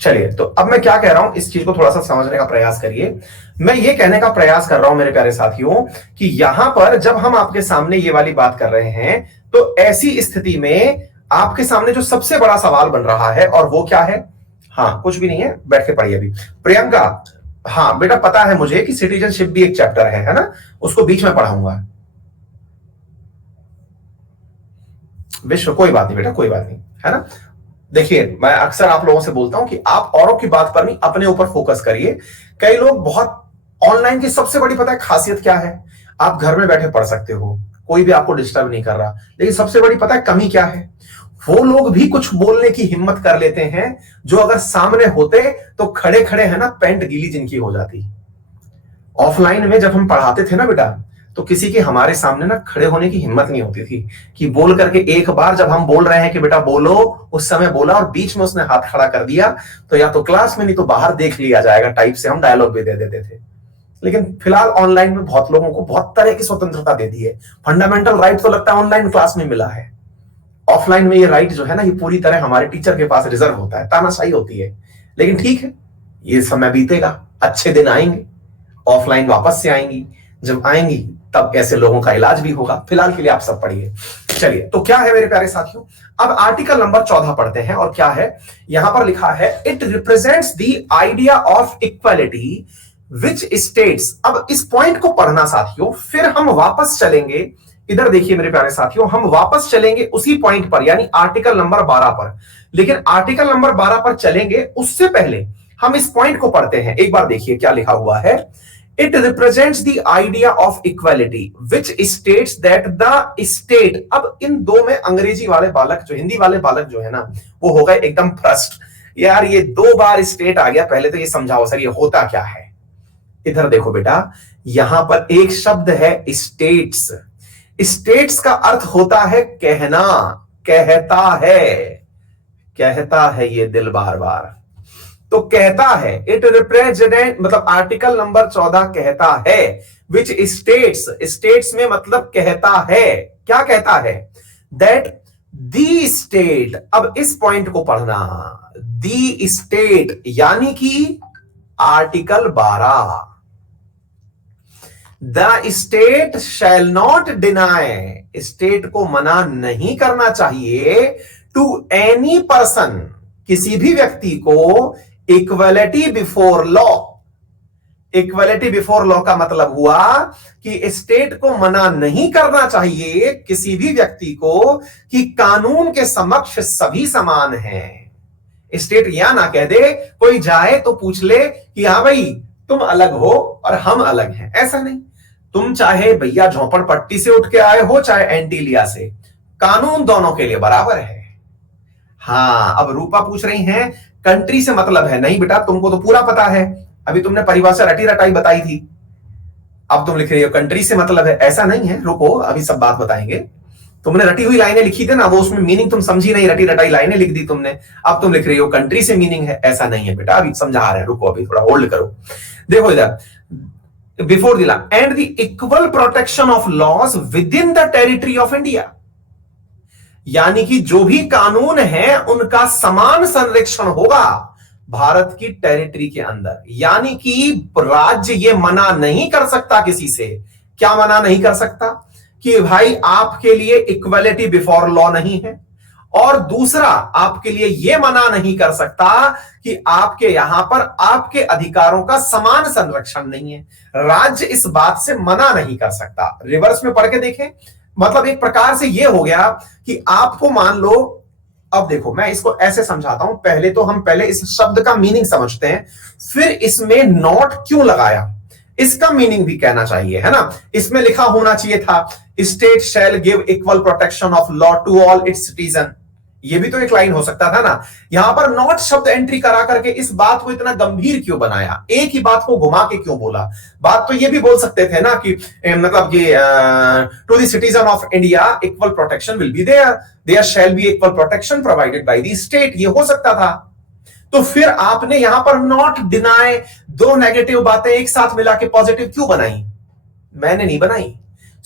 चलिए, तो अब मैं क्या कह रहा हूं, इस चीज को थोड़ा सा समझने का प्रयास करिए। मैं ये कहने का प्रयास कर रहा हूं मेरे प्यारे साथियों कि यहां पर जब हम आपके सामने ये वाली बात कर रहे हैं, तो ऐसी स्थिति में आपके सामने जो सबसे बड़ा सवाल बन रहा है, और वो क्या है? हाँ, कुछ भी नहीं है, बैठ के पढ़िए अभी। प्रियंका, हाँ बेटा, पता है मुझे कि सिटीजनशिप भी एक चैप्टर है ना, उसको बीच में पढ़ाऊंगा। विश्व, कोई बात नहीं बेटा, कोई बात नहीं, है ना। देखिए, मैं अक्सर आप लोगों से बोलता हूं कि आप औरों की बात पर नहीं, अपने ऊपर फोकस करिए। कई लोग बहुत, ऑनलाइन की सबसे बड़ी पता है खासियत क्या है? आप घर में बैठे पढ़ सकते हो, कोई भी आपको डिस्टर्ब नहीं कर रहा, लेकिन सबसे बड़ी पता है कमी क्या है? वो लोग भी कुछ बोलने की हिम्मत कर लेते हैं, जो अगर सामने होते तो खड़े खड़े है ना, पैंट गीली जिनकी हो जाती। ऑफलाइन में जब हम पढ़ाते थे ना बेटा, तो किसी के हमारे सामने ना खड़े होने की हिम्मत नहीं होती थी कि बोल करके, एक बार जब हम बोल रहे हैं कि बेटा बोलो, उस समय बोला और बीच में उसने हाथ खड़ा कर दिया, तो या तो क्लास में नहीं तो बाहर देख लिया जाएगा टाइप से हम डायलॉग भी दे देते थे। लेकिन फिलहाल ऑनलाइन में बहुत लोगों को बहुत तरह की स्वतंत्रता दे दी है। फंडामेंटल राइट तो लगता है ऑनलाइन क्लास में मिला है। ऑफलाइन में ये राइट जो है ना, ये पूरी तरह हमारे टीचर के पास रिजर्व होता है, तानाशाही होती है। लेकिन ठीक है, ये समय बीतेगा, अच्छे दिन आएंगे, ऑफलाइन वापस से आएंगी। जब आएंगी तब ऐसे लोगों का इलाज भी होगा। फिलहाल के लिए आप सब पढ़िए। चलिए, तो क्या है मेरे प्यारे साथियों, अब आर्टिकल नंबर 14 पढ़ते हैं। और क्या है यहां पर लिखा है? It represents the idea of equality which states. अब इस पॉइंट को पढ़ना साथियों, फिर हम वापस चलेंगे। इधर देखिए मेरे प्यारे साथियों, हम वापस चलेंगे उसी पॉइंट पर, यानी आर्टिकल नंबर 12 पर। लेकिन आर्टिकल नंबर 12 पर चलेंगे उससे पहले हम इस पॉइंट को पढ़ते हैं। एक बार देखिए क्या लिखा हुआ है। It represents the idea of equality which states that the state. अब इन दो में अंग्रेजी वाले बालक, जो हिंदी वाले बालक जो है ना, वो हो गए एकदम फ्रस्ट। यार ये 2 बार स्टेट आ गया, पहले तो ये समझाओ सर ये होता क्या है। इधर देखो बेटा, यहां पर एक शब्द है स्टेट्स। स्टेट्स का अर्थ होता है कहना, कहता है, कहता है ये दिल बार बार। तो कहता है, इट रिप्रेजेंट, मतलब आर्टिकल नंबर 14 कहता है, विच स्टेट्स, स्टेट्स में मतलब कहता है, क्या कहता है? That the state. अब इस पॉइंट को पढ़ना, दी स्टेट यानी कि article 12, the state shall not deny, state को मना नहीं करना चाहिए, टू एनी पर्सन, किसी भी व्यक्ति को, equality before law. Equality before law का मतलब हुआ कि स्टेट को मना नहीं करना चाहिए किसी भी व्यक्ति को कि कानून के समक्ष सभी समान हैं। स्टेट या ना कह दे, कोई जाए तो पूछ ले कि हाँ भाई तुम अलग हो और हम अलग हैं, ऐसा नहीं। तुम चाहे भैया झोपड़पट्टी से उठ के आए हो, चाहे एंटीलिया से, कानून दोनों के लिए बराबर है। हाँ, अब रूपा पूछ रही हैं कंट्री से मतलब है। नहीं बेटा, तुमको तो पूरा पता है, अभी तुमने परिभाषा रटी रटाई बताई थी। अब तुम लिख रही हो कंट्री से मतलब है, ऐसा नहीं है, रुको अभी सब बात बताएंगे। तुमने रटी हुई लाइनें लिखी थी ना, वो उसमें मीनिंग तुम समझी नहीं, रटी रटाई लाइनें लिख दी तुमने। अब तुम लिख रही हो कंट्री से मीनिंग है, ऐसा नहीं है बेटा, अभी समझा रहे हैं, रुको अभी थोड़ा होल्ड करो। देखो इधर, before the law and the equal protection of laws within the territory of India, यानी कि जो भी कानून है उनका समान संरक्षण होगा भारत की टेरिटरी के अंदर। यानी कि राज्य ये मना नहीं कर सकता किसी से, क्या मना नहीं कर सकता? कि भाई आपके लिए इक्वलिटी बिफोर लॉ नहीं है, और दूसरा आपके लिए यह मना नहीं कर सकता कि आपके यहां पर आपके अधिकारों का समान संरक्षण नहीं है। राज्य इस बात से मना नहीं कर सकता। रिवर्स में पढ़ के देखें, मतलब एक प्रकार से यह हो गया कि आपको मान लो, अब देखो मैं इसको ऐसे समझाता हूं, पहले तो हम पहले इस शब्द का मीनिंग समझते हैं, फिर इसमें नॉट क्यों लगाया इसका मीनिंग भी कहना चाहिए, है ना। इसमें लिखा होना चाहिए था state shall give equal protection of law to all its citizen, ये भी तो एक लाइन हो सकता था ना। यहां पर नॉट शब्द एंट्री करा करके इस बात को इतना गंभीर क्यों बनाया, एक ही बात को घुमा के क्यों बोला? बात तो ये भी बोल सकते थे ना कि मतलब कि to the citizen of India equal protection will be there, there shall be equal protection provided by the state, ये हो सकता था। तो फिर आपने यहां पर नॉट डिनाई, दो नेगेटिव बातें एक साथ मिला के पॉजिटिव क्यों बनाई? मैंने नहीं बनाई,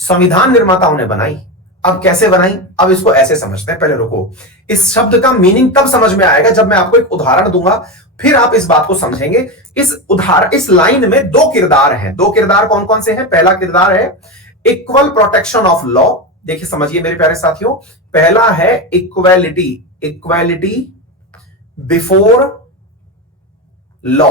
संविधान निर्माताओं ने बनाई। अब कैसे बनाई, अब इसको ऐसे समझते हैं। पहले रुको, इस शब्द का मीनिंग तब समझ में आएगा जब मैं आपको एक उदाहरण दूंगा, फिर आप इस बात को समझेंगे। इस लाइन में दो किरदार हैं। दो किरदार कौन कौन से हैं? पहला किरदार है इक्वल प्रोटेक्शन ऑफ लॉ। देखिए समझिए मेरे प्यारे साथियों, पहला है equality, equality before law,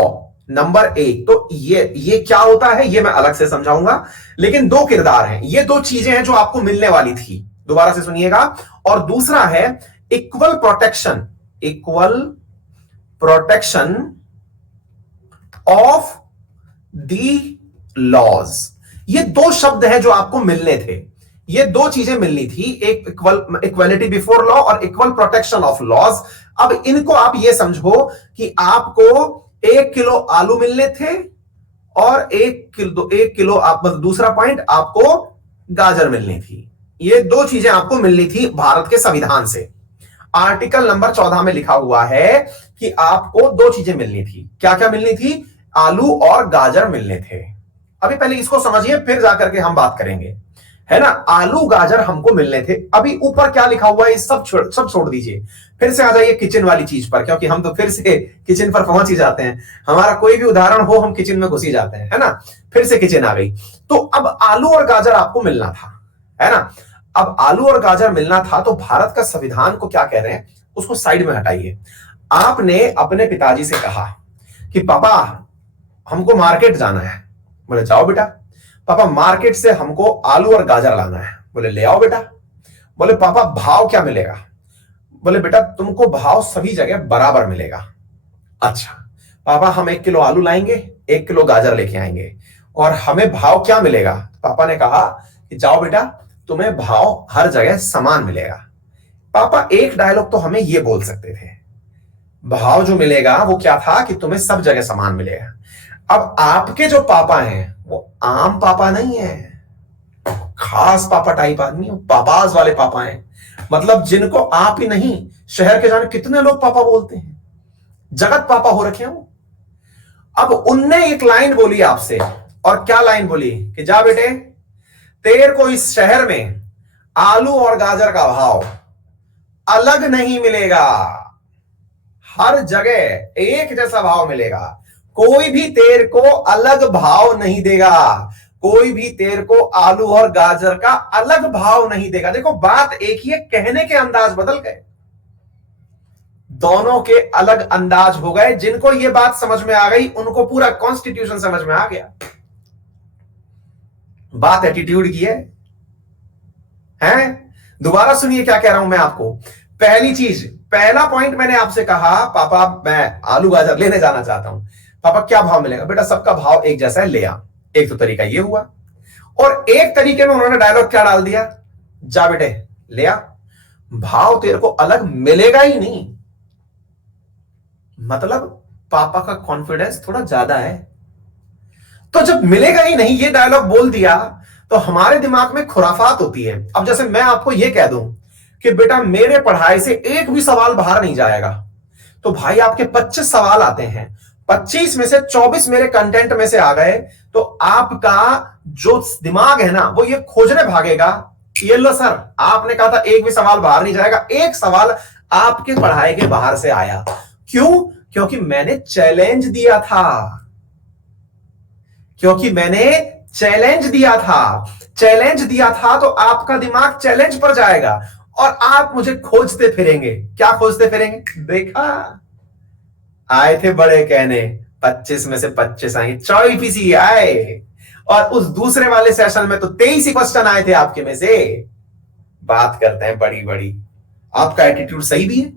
number एक। तो ये क्या होता है ये मैं अलग से समझाऊंगा, लेकिन दो किरदार हैं, ये दो चीजें हैं जो आपको मिलने वाली थी। दोबारा से सुनिएगा। और दूसरा है equal protection, equal protection of the laws. ये दो शब्द हैं जो आपको मिलने थे, ये दो चीजें मिलनी थी, एक इक्वलिटी बिफोर लॉ और इक्वल प्रोटेक्शन ऑफ लॉज। अब इनको आप ये समझो कि आपको 1 किलो आलू मिलने थे और 1 किलो आप, दूसरा पॉइंट आपको गाजर मिलनी थी। ये दो चीजें आपको मिलनी थी भारत के संविधान से। आर्टिकल नंबर 14 में लिखा हुआ है कि आपको दो चीजें मिलनी थी। क्या क्या मिलनी थी? आलू और गाजर मिलने थे। अभी पहले इसको समझिए, फिर जाकर के हम बात करेंगे, है ना। आलू गाजर हमको मिलने थे। अभी ऊपर क्या लिखा हुआ है सब छोड़ दीजिए, फिर से आ जाइए किचन वाली चीज पर, क्योंकि हम तो फिर से किचन पर पहुंच ही जाते हैं। हमारा कोई भी उदाहरण हो हम किचन में घुस ही जाते हैं, है ना। फिर से किचन आ गई। तो अब आलू और गाजर आपको मिलना था, है ना। अब आलू और गाजर मिलना था, तो भारत का संविधान को क्या कह रहे हैं उसको साइड में हटाइए। आपने अपने पिताजी से कहा कि पापा हमको मार्केट जाना है। बोले जाओ बेटा। पापा मार्केट से हमको आलू और गाजर लाना है। बोले ले आओ बेटा। बोले पापा भाव क्या मिलेगा? बोले बेटा तुमको भाव सभी जगह बराबर मिलेगा। अच्छा पापा हम 1 किलो आलू लाएंगे, 1 किलो गाजर लेके आएंगे और हमें भाव क्या मिलेगा? पापा ने कहा कि जाओ बेटा तुम्हें भाव हर जगह समान मिलेगा। पापा एक डायलॉग तो हमें यह बोल सकते थे, भाव जो मिलेगा वो क्या था कि तुम्हें सब जगह समान मिलेगा। अब आपके जो पापा हैं वो आम पापा नहीं है, खास पापा टाइप आदमी, पापाज वाले पापा हैं। मतलब जिनको आप ही नहीं शहर के जाने कितने लोग पापा बोलते हैं, जगत पापा हो रखे हैं। अब उनने एक लाइन बोली आपसे, और क्या लाइन बोली कि जा बेटे तेरे को इस शहर में आलू और गाजर का भाव अलग नहीं मिलेगा, हर जगह एक जैसा भाव मिलेगा, कोई भी तेरे को अलग भाव नहीं देगा, कोई भी तेरे को आलू और गाजर का अलग भाव नहीं देगा। देखो बात एक ही है, कहने के अंदाज बदल गए, दोनों के अलग अंदाज हो गए। जिनको ये बात समझ में आ गई उनको पूरा कॉन्स्टिट्यूशन समझ में आ गया। बात एटीट्यूड की है? दोबारा सुनिए क्या कह रहा हूं मैं आपको। पहली चीज, पहला पॉइंट मैंने आपसे कहा पापा मैं आलू गाजर लेने जाना चाहता हूं। पापा क्या भाव मिलेगा? बेटा सबका भाव एक जैसा है, ले आ। एक तो तरीका ये हुआ, और एक तरीके में उन्होंने डायलॉग क्या डाल दिया, जा बेटे ले आ, भाव तेरे को अलग मिलेगा ही नहीं। मतलब पापा का कॉन्फिडेंस थोड़ा ज्यादा है। तो जब मिलेगा ही नहीं ये डायलॉग बोल दिया तो हमारे दिमाग में खुराफात होती है। अब जैसे मैं आपको ये कह दूं कि बेटा मेरे पढ़ाई से एक भी सवाल बाहर नहीं जाएगा, तो भाई आपके 25 सवाल आते हैं, 25 में से 24 मेरे कंटेंट में से आ गए, तो आपका जो दिमाग है ना वो ये खोजने भागेगा, ये लो सर आपने कहा था एक भी सवाल बाहर नहीं जाएगा, एक सवाल आपके पढ़ाई के बाहर से आया। क्यों? क्योंकि मैंने चैलेंज दिया था, क्योंकि मैंने चैलेंज दिया था। चैलेंज दिया था तो आपका दिमाग चैलेंज पर जाएगा और आप मुझे खोजते फिरेंगे। क्या खोजते फिरेंगे? देखा आए थे बड़े कहने 25 में से 25 आएंगे, 24 ही आए, और उस दूसरे वाले सेशन में तो 23 ही क्वेश्चन आए थे आपके में से। बात करते हैं बड़ी बड़ी, आपका एटीट्यूड सही भी है।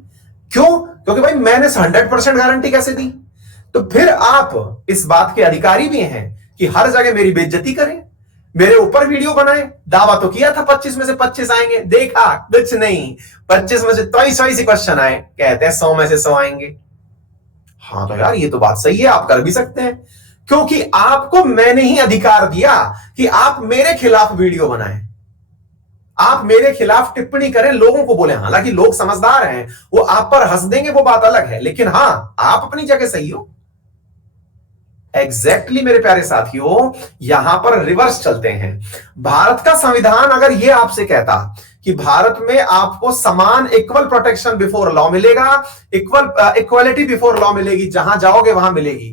क्यों? क्योंकि भाई मैंने 100% गारंटी कैसे दी? तो फिर आप इस बात के अधिकारी भी हैं कि हर जगह मेरी बेइज्जती करें, मेरे ऊपर वीडियो बनाए। दावा तो किया था 25 में से 25 आएंगे, देखा कुछ नहीं, 25 में से 23 ही क्वेश्चन आए, कहते हैं 100 में से 100 आएंगे। हाँ तो यार ये तो बात सही है, आप कर भी सकते हैं, क्योंकि आपको मैंने ही अधिकार दिया कि आप मेरे खिलाफ वीडियो बनाएं, आप मेरे खिलाफ टिप्पणी करें, लोगों को बोले। हालांकि लोग समझदार हैं, वो आप पर हंस देंगे वो बात अलग है, लेकिन हां आप अपनी जगह सही हो। एग्जैक्टली मेरे प्यारे साथियों, यहां पर रिवर्स चलते हैं। भारत का संविधान अगर यह आपसे कहता कि भारत में आपको समान इक्वल प्रोटेक्शन बिफोर लॉ मिलेगा, इक्वलिटी बिफोर लॉ मिलेगी, जहां जाओगे वहां मिलेगी,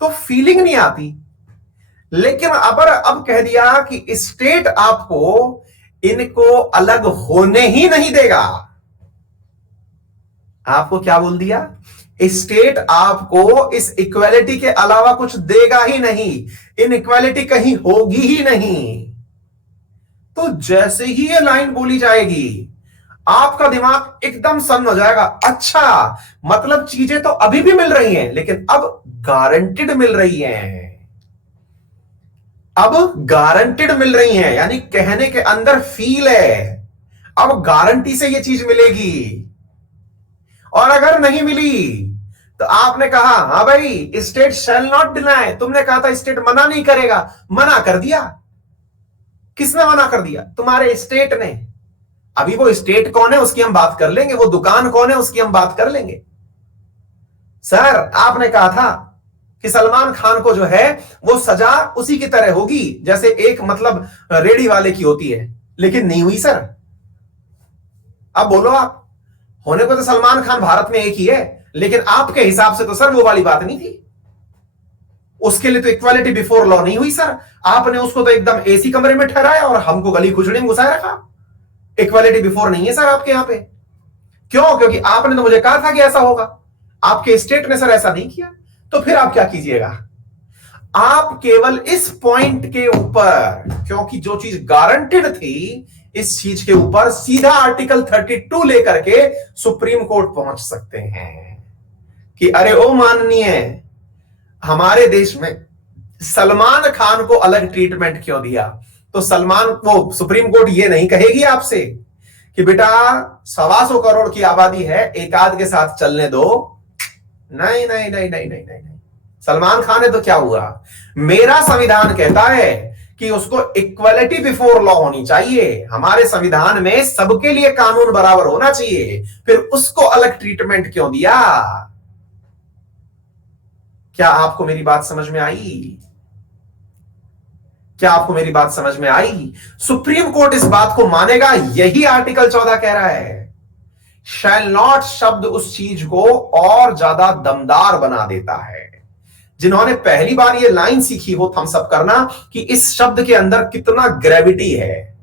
तो फीलिंग नहीं आती। लेकिन अब कह दिया कि स्टेट आपको इनको अलग होने ही नहीं देगा। आपको क्या बोल दिया? स्टेट आपको इस इक्वालिटी के अलावा कुछ देगा ही नहीं, इनइक्वालिटी कहीं होगी ही नहीं। तो जैसे ही ये लाइन बोली जाएगी, आपका दिमाग एकदम सन्न हो जाएगा। अच्छा, मतलब चीजें तो अभी भी मिल रही हैं, लेकिन अब गारंटेड मिल रही हैं। अब गारंटेड मिल रही हैं, यानी कहने के अंदर फील है, अब गारंटी से ये चीज मिलेगी। और अगर नहीं मिली तो आपने कहा हाँ भाई, स्टेट शैल नॉट डिनाई, तुमने कहा था स्टेट मना नहीं करेगा, मना कर दिया। किसने मना कर दिया? तुम्हारे स्टेट ने। अभी वो स्टेट कौन है उसकी हम बात कर लेंगे, वो दुकान कौन है उसकी हम बात कर लेंगे। सर, आपने कहा था कि सलमान खान को जो है वो सजा उसी की तरह होगी जैसे एक मतलब रेडी वाले की होती है, लेकिन नहीं हुई सर। अब बोलो आप, होने को तो सलमान खान भारत में एक ही है, लेकिन आपके हिसाब से तो सर वो वाली बात नहीं थी। उसके लिए तो इक्वालिटी बिफोर लॉ नहीं हुई सर। आपने उसको तो एकदम एसी कमरे में ठहराया और हमको गली खुजड़ी में घुसाए रखा। इक्वालिटी बिफोर नहीं है सर आपके यहां पे। क्यों? क्योंकि आपने तो मुझे कहा था कि ऐसा होगा, आपके स्टेट ने सर ऐसा नहीं किया। तो फिर आप क्या कीजिएगा? आप केवल इस पॉइंट के ऊपर, क्योंकि जो चीज गारंटेड थी, इस चीज के ऊपर सीधा आर्टिकल 32 लेकर के सुप्रीम कोर्ट पहुंच सकते हैं कि अरे ओ माननीय, हमारे देश में सलमान खान को अलग ट्रीटमेंट क्यों दिया? तो सुप्रीम कोर्ट ये नहीं कहेगी आपसे कि बेटा 125 करोड़ की आबादी है, एक आध के साथ चलने दो। नहीं नहीं नहीं नहीं नहीं नहीं, सलमान खान है तो क्या हुआ? मेरा संविधान कहता है कि उसको इक्वलिटी बिफोर लॉ होनी चाहिए। हमारे संविधान में सबके लिए कानून बराबर होना चाहिए, फिर उसको अलग ट्रीटमेंट क्यों दिया? क्या आपको मेरी बात समझ में आई? क्या आपको मेरी बात समझ में आई? सुप्रीम कोर्ट इस बात को मानेगा, यही आर्टिकल 14 कह रहा है। शैल नॉट शब्द उस चीज को और ज्यादा दमदार बना देता है। जिन्होंने पहली बार ये लाइन सीखी हो थम्स अप करना कि इस शब्द के अंदर कितना ग्रेविटी है।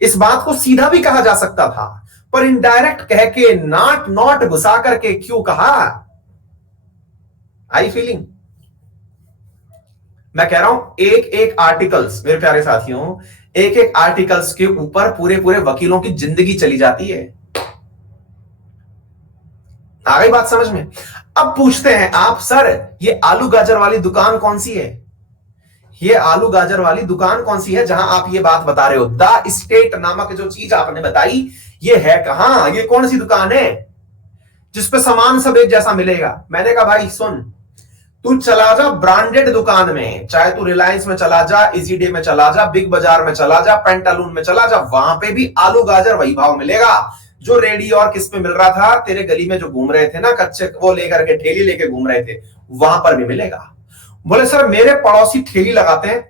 इस बात को सीधा भी कहा जा सकता था, पर इनडायरेक्ट कह के नॉट घुसा करके क्यों कहा? I feeling? मैं कह रहा हूं एक एक आर्टिकल्स, मेरे प्यारे साथियों, एक एक आर्टिकल्स के ऊपर पूरे पूरे वकीलों की जिंदगी चली जाती है। आ गई बात समझ में? अब पूछते हैं आप, सर ये आलू गाजर वाली दुकान कौन सी है? ये आलू गाजर वाली दुकान कौन सी है जहां आप ये बात बता रहे हो? द स्टेट नामक जो चीज आपने बताई, ये है कहां? ये कौन सी दुकान है जिसपे सामान सब एक जैसा मिलेगा? मैंने कहा भाई सुन, तू चला जा ब्रांडेड दुकान में, चाहे तू रिलायंस में चला जा, इजी डे में चला जा, बिग बाजार में चला जा, पेंटालून में चला जा, वहां पे भी आलू गाजर वही भाव मिलेगा जो रेडी और किस पे मिल रहा था, तेरे गली में जो घूम रहे थे ना कच्चे, वो लेकर के ठेली लेके घूम रहे थे, वहां पर भी मिलेगा। बोले सर मेरे पड़ोसी ठेली लगाते हैं,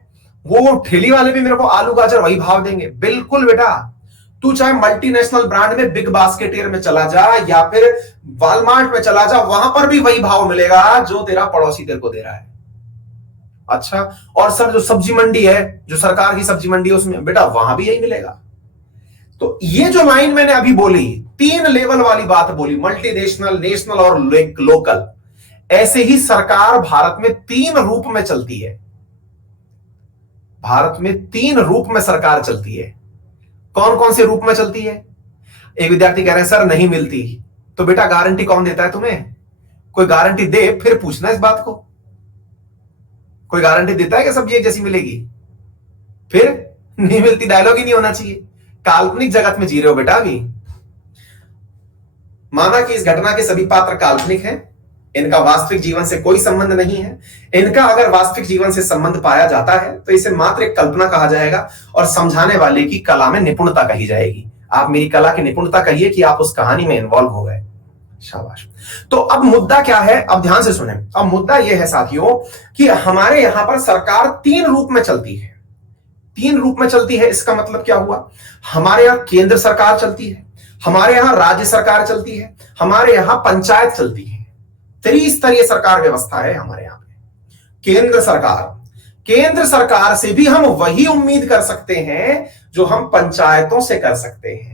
वो ठेली वाले भी मेरे को आलू गाजर वही भाव देंगे। बिल्कुल बेटा, तू चाहे मल्टीनेशनल ब्रांड में बिग बास्केटियर में चला जा या फिर वॉलमार्ट में चला जा, वहां पर भी वही भाव मिलेगा जो तेरा पड़ोसी तेरे को दे रहा है। अच्छा, और सर जो सब्जी मंडी है, जो सरकार की सब्जी मंडी है, उसमें बेटा वहां भी यही मिलेगा। तो ये जो लाइन मैंने अभी बोली, 3 लेवल वाली बात बोली, मल्टीनेशनल, नेशनल और लोकल। ऐसे ही सरकार भारत में 3 रूप में चलती है। भारत में 3 रूप में सरकार चलती है। कौन कौन से रूप में चलती है? एक विद्यार्थी कह रहे हैं सर नहीं मिलती, तो बेटा गारंटी कौन देता है तुम्हें? कोई गारंटी दे फिर पूछना इस बात को। कोई गारंटी देता है कि सब्जी एक जैसी मिलेगी? फिर नहीं मिलती डायलॉग ही नहीं होना चाहिए। काल्पनिक जगत में जी रहे हो बेटा अभी। माना कि इस घटना के सभी पात्र काल्पनिक हैं, इनका वास्तविक जीवन से कोई संबंध नहीं है। इनका अगर वास्तविक जीवन से संबंध पाया जाता है तो इसे मात्र एक कल्पना कहा जाएगा और समझाने वाले की कला में निपुणता कही जाएगी। आप मेरी कला की निपुणता कहिए कि आप उस कहानी में इन्वॉल्व हो गए। शाबाश। तो अब मुद्दा क्या है, अब ध्यान से सुने। अब मुद्दा यह है साथियों कि हमारे यहां पर सरकार तीन रूप में चलती है। तीन रूप में चलती है, इसका मतलब क्या हुआ? हमारे यहां केंद्र सरकार चलती है, हमारे यहां राज्य सरकार चलती है, हमारे यहां पंचायत चलती है। त्रिस्तरीय सरकार व्यवस्था है हमारे यहां पे। केंद्र सरकार, केंद्र सरकार से भी हम वही उम्मीद कर सकते हैं जो हम पंचायतों से कर सकते हैं।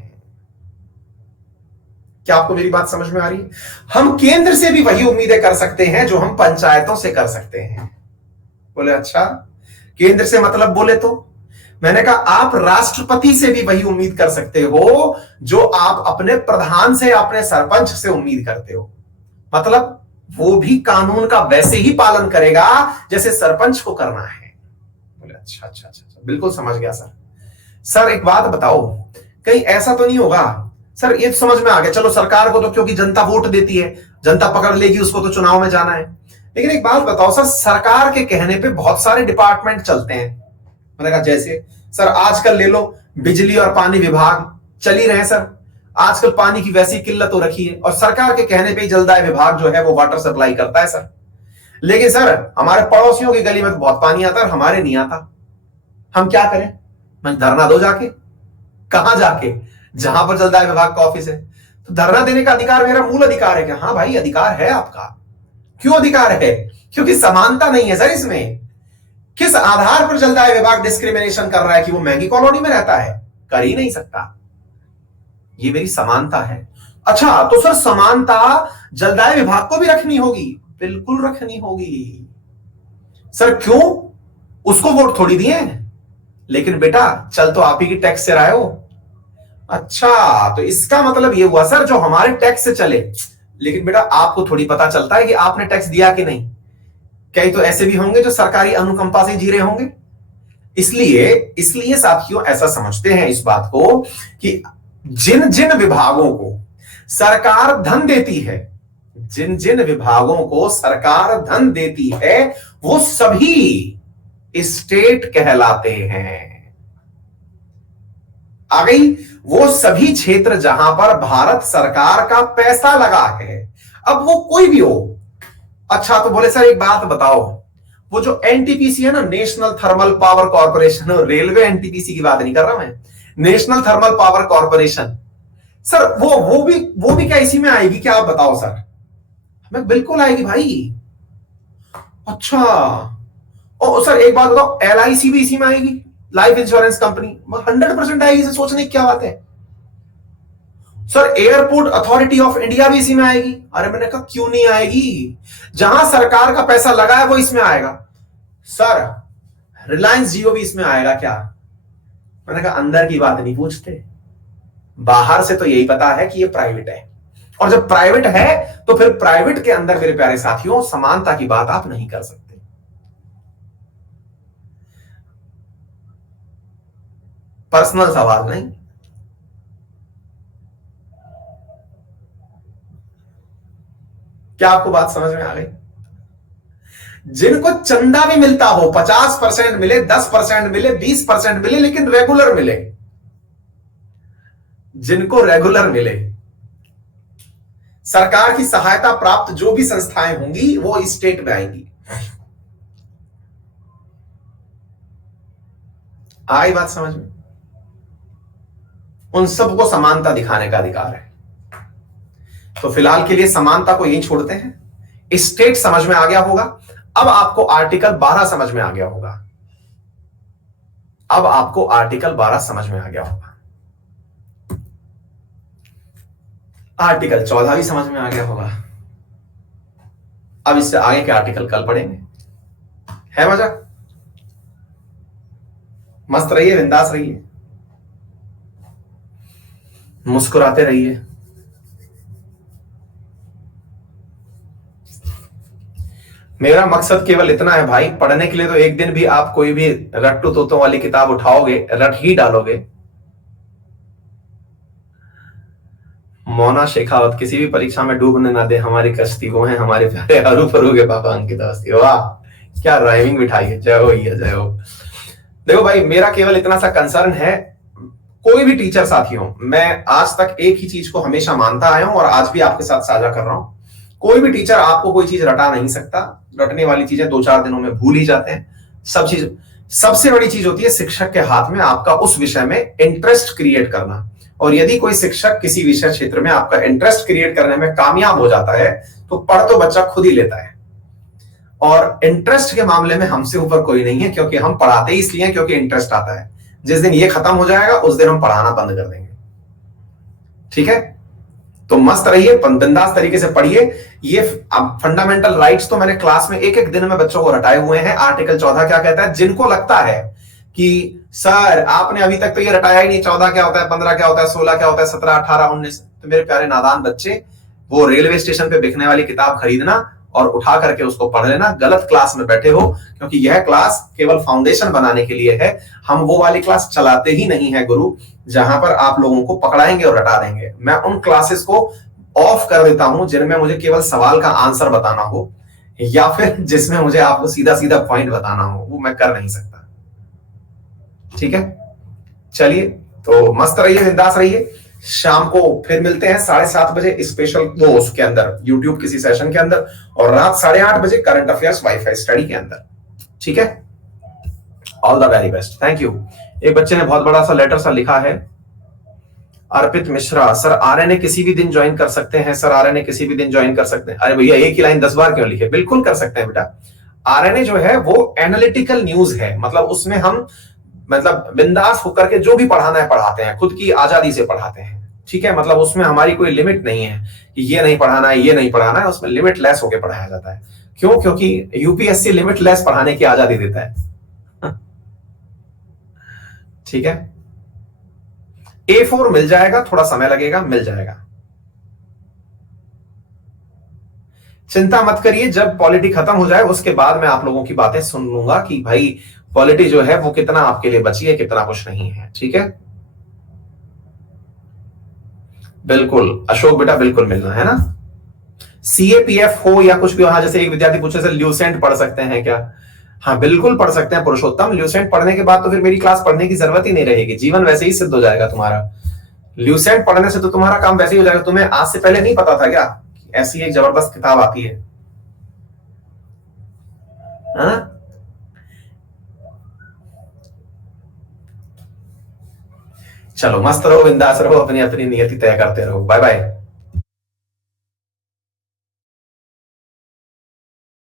क्या आपको मेरी बात समझ में आ रही है? हम केंद्र से भी वही उम्मीदें कर सकते हैं जो हम पंचायतों से कर सकते हैं। बोले अच्छा, केंद्र से मतलब बोले तो मैंने कहा आप राष्ट्रपति से भी वही उम्मीद कर सकते हो जो आप अपने प्रधान से, अपने सरपंच से उम्मीद करते हो। मतलब वो भी कानून का वैसे ही पालन करेगा जैसे सरपंच को करना है। बोले अच्छा अच्छा अच्छा, बिल्कुल समझ गया सर। सर एक बात बताओ, कहीं ऐसा तो नहीं होगा? सर ये समझ में आ गया, चलो सरकार को तो क्योंकि जनता वोट देती है, जनता पकड़ लेगी उसको, तो चुनाव में जाना है। लेकिन एक बात बताओ सर, सरकार के कहने पे बहुत सारे डिपार्टमेंट चलते हैं। मैंने कहा जैसे सर आजकल ले लो बिजली और पानी विभाग चल ही रहे सर, आजकल पानी की वैसी किल्लत हो रखी है और सरकार के कहने पे ही जलदाय विभाग जो है वो वाटर सप्लाई करता है सर। लेकिन सर हमारे पड़ोसियों की गली में तो बहुत पानी आता है, हमारे नहीं आता। हम क्या करें? मैं धरना दो जाके। कहां जाके? जहां पर जलदाय विभाग का ऑफिस है। तो धरना देने का अधिकार मेरा मूल अधिकार है क्या? हाँ भाई अधिकार है आपका। क्यों अधिकार है? क्योंकि समानता नहीं है सर इसमें। किस आधार पर जलदाय विभाग डिस्क्रिमिनेशन कर रहा है कि वो महंगी कॉलोनी में रहता है? कर ही नहीं सकता। ये मेरी समानता है। अच्छा तो सर समानता जलदाय विभाग को भी रखनी होगी? बिल्कुल रखनी होगी। सर क्यों? उसको वोट थोड़ी दिए, लेकिन बेटा चल तो आप ही की टैक्स से रहे हो। अच्छा तो इसका मतलब ये हुआ सर जो हमारे टैक्स से चले, लेकिन बेटा आपको थोड़ी पता चलता है कि आपने टैक्स दिया कि नहीं। कई तो ऐसे भी होंगे जो सरकारी अनुकंपा से जी रहे होंगे। इसलिए साथियों ऐसा समझते हैं इस बात को कि जिन जिन विभागों को सरकार धन देती है, जिन जिन विभागों को सरकार धन देती है वो सभी स्टेट कहलाते हैं। आ गई? वो सभी क्षेत्र जहां पर भारत सरकार का पैसा लगा है, अब वो कोई भी हो। अच्छा तो बोले सर एक बात बताओ, वो जो एनटीपीसी है ना, national thermal power corporation, railway NTPC की बात नहीं कर रहा मैं, national thermal power corporation, sir वो भी क्या इसी में आएगी क्या? आप बताओ सर। हमें बिल्कुल आएगी भाई। अच्छा ओ सर एक बात बताओ, एलआईसी भी इसी में आएगी, लाइफ इंश्योरेंस कंपनी 100% आएगी, इसे सोचने की क्या बात है। Sir airport authority of India भी इसी में आएगी। अरे मैंने कहा क्यों नहीं आएगी? जहां सरकार का पैसा लगा है वो इसमें आएगा। सर रिलायंस जियो भी इसमें आएगा क्या? मैंने कहा अंदर की बात नहीं पूछते, बाहर से तो यही पता है कि ये प्राइवेट है, और जब प्राइवेट है तो फिर प्राइवेट के अंदर मेरे प्यारे साथियों समानता की बात आप नहीं कर सकते। पर्सनल सवाल नहीं। क्या आपको बात समझ में आ गई? जिनको चंदा भी मिलता हो, 50% मिले, 10% मिले, 20% मिले, लेकिन रेगुलर मिले, जिनको रेगुलर मिले, सरकार की सहायता प्राप्त जो भी संस्थाएं होंगी वो स्टेट में आएंगी। आई बात समझ में? उन सबको समानता दिखाने का अधिकार है। तो फिलहाल के लिए समानता को यहीं छोड़ते हैं। स्टेट समझ में आ गया होगा। अब आपको आर्टिकल 12 समझ में आ गया होगा। अब आपको आर्टिकल 12 समझ में आ गया होगा। आर्टिकल 14 भी समझ में आ गया होगा। अब इससे आगे के आर्टिकल कल पढ़ेंगे। है मजा? मस्त रहिए, बिंदास रहिए, मुस्कुराते रहिए। मेरा मकसद केवल इतना है भाई, पढ़ने के लिए तो एक दिन भी आप कोई भी रट्टू तोतों वाली किताब उठाओगे, रट ही डालोगे। मोना शेखावत किसी भी परीक्षा में डूबने ना दे हमारी कश्ती, वो है हमारे प्यारे हरू फरू के पापा अंकित अवस्थी। वाह क्या राइमिंग बिठाई है, जय हो, ये जय हो। देखो भाई मेरा केवल इतना सा कंसर्न है, कोई भी टीचर साथियों, मैं आज तक एक ही चीज को हमेशा मानता आया हूं और आज भी आपके साथ साझा कर रहा हूं, कोई भी टीचर आपको कोई चीज रटा नहीं सकता। रटने वाली चीजें 2-4 दिनों में भूल ही जाते हैं सब चीज। सबसे बड़ी चीज होती है शिक्षक के हाथ में आपका उस विषय में इंटरेस्ट क्रिएट करना। और यदि कोई शिक्षक किसी विषय क्षेत्र में आपका इंटरेस्ट क्रिएट करने में कामयाब हो जाता है तो पढ़ तो बच्चा खुद ही लेता है। और इंटरेस्ट के मामले में हमसे ऊपर कोई नहीं है, क्योंकि हम पढ़ाते ही इसलिए हैं क्योंकि इंटरेस्ट आता है। जिस दिन ये खत्म हो जाएगा उस दिन हम पढ़ाना बंद कर देंगे। ठीक है, तो मस्त रहिए, बिंदास तरीके से पढ़िए। ये फंडामेंटल राइट्स तो मैंने क्लास में एक एक दिन में बच्चों को रटाए हुए हैं। आर्टिकल 14 क्या कहता है? जिनको लगता है कि सर आपने अभी तक तो ये रटाया ही नहीं, 14 क्या होता है, 15 क्या होता है, 16 क्या होता है, 17, 18, 19, तो मेरे प्यारे नादान बच्चे, वो रेलवे स्टेशन पे बिकने वाली किताब खरीदना और उठा करके उसको पढ़ लेना। गलत क्लास में बैठे हो, क्योंकि यह क्लास केवल फाउंडेशन बनाने के लिए है। हम वो वाली क्लास चलाते ही नहीं है गुरु, जहां पर आप लोगों को पकड़ाएंगे और रटा देंगे। मैं उन क्लासेस को ऑफ कर देता हूं जिनमें मुझे केवल सवाल का आंसर बताना हो, या फिर जिसमें मुझे आपको सीधा सीधा पॉइंट बताना हो, वो मैं कर नहीं सकता। ठीक है, चलिए, तो मस्त रहिए, बिंदास रहिए। शाम को फिर मिलते हैं 7:30 बजे स्पेशल वो उसके अंदर यूट्यूब किसी सेशन के अंदर, और रात 8:30 बजे करंट अफेयर्स वाईफाई स्टडी के अंदर। ठीक है, all the very best, thank you. एक बच्चे ने बहुत बड़ा सा लेटर सा लिखा है, अर्पित मिश्रा, सर आरएनए किसी भी दिन ज्वाइन कर सकते हैं? सर आरएनए किसी भी दिन ज्वाइन कर सकते हैं? अरे भैया एक ही लाइन 10 बार क्यों लिखे? बिल्कुल कर सकते हैं बेटा। आरएनए जो है वो एनालिटिकल न्यूज है, मतलब उसमें हम बिंदास होकर के जो भी पढ़ाना है पढ़ाते हैं, खुद की आजादी से पढ़ाते हैं। ठीक है, मतलब उसमें हमारी कोई लिमिट नहीं है कि ये नहीं पढ़ाना है, ये नहीं पढ़ाना है, उसमें लिमिट लेस होकर पढ़ाया जाता है। क्यों? क्योंकि यूपीएससी लिमिट लेस पढ़ाने की आजादी देता है। ठीक है, A4 मिल जाएगा, थोड़ा समय लगेगा, मिल जाएगा, चिंता मत करिए। जब पॉलिटी खत्म हो जाए उसके बाद मैं आप लोगों की बातें सुन लूंगा कि भाई पॉलिटी जो है वो कितना आपके लिए बची है, कितना कुछ नहीं है। ठीक है, बिल्कुल अशोक बेटा, बिल्कुल मिलना है ना। CAPF हो या कुछ भी, वहां जैसे एक विद्यार्थी पूछे से ल्यूसेंट पढ़ सकते हैं क्या? हाँ बिल्कुल पढ़ सकते हैं पुरुषोत्तम। ल्यूसेंट पढ़ने के बाद तो फिर मेरी क्लास पढ़ने की जरूरत ही नहीं रहेगी, जीवन वैसे ही सिद्ध हो जाएगा तुम्हारा। ल्यूसेंट पढ़ने से तो तुम्हारा काम वैसे ही हो जाएगा। तुम्हें आज से पहले नहीं पता था क्या ऐसी एक जबरदस्त किताब आती है? हाँ? चलो मस्त रहो, बिंदास रहो, अपनी अपनी नियति तय करते रहो। Bye bye.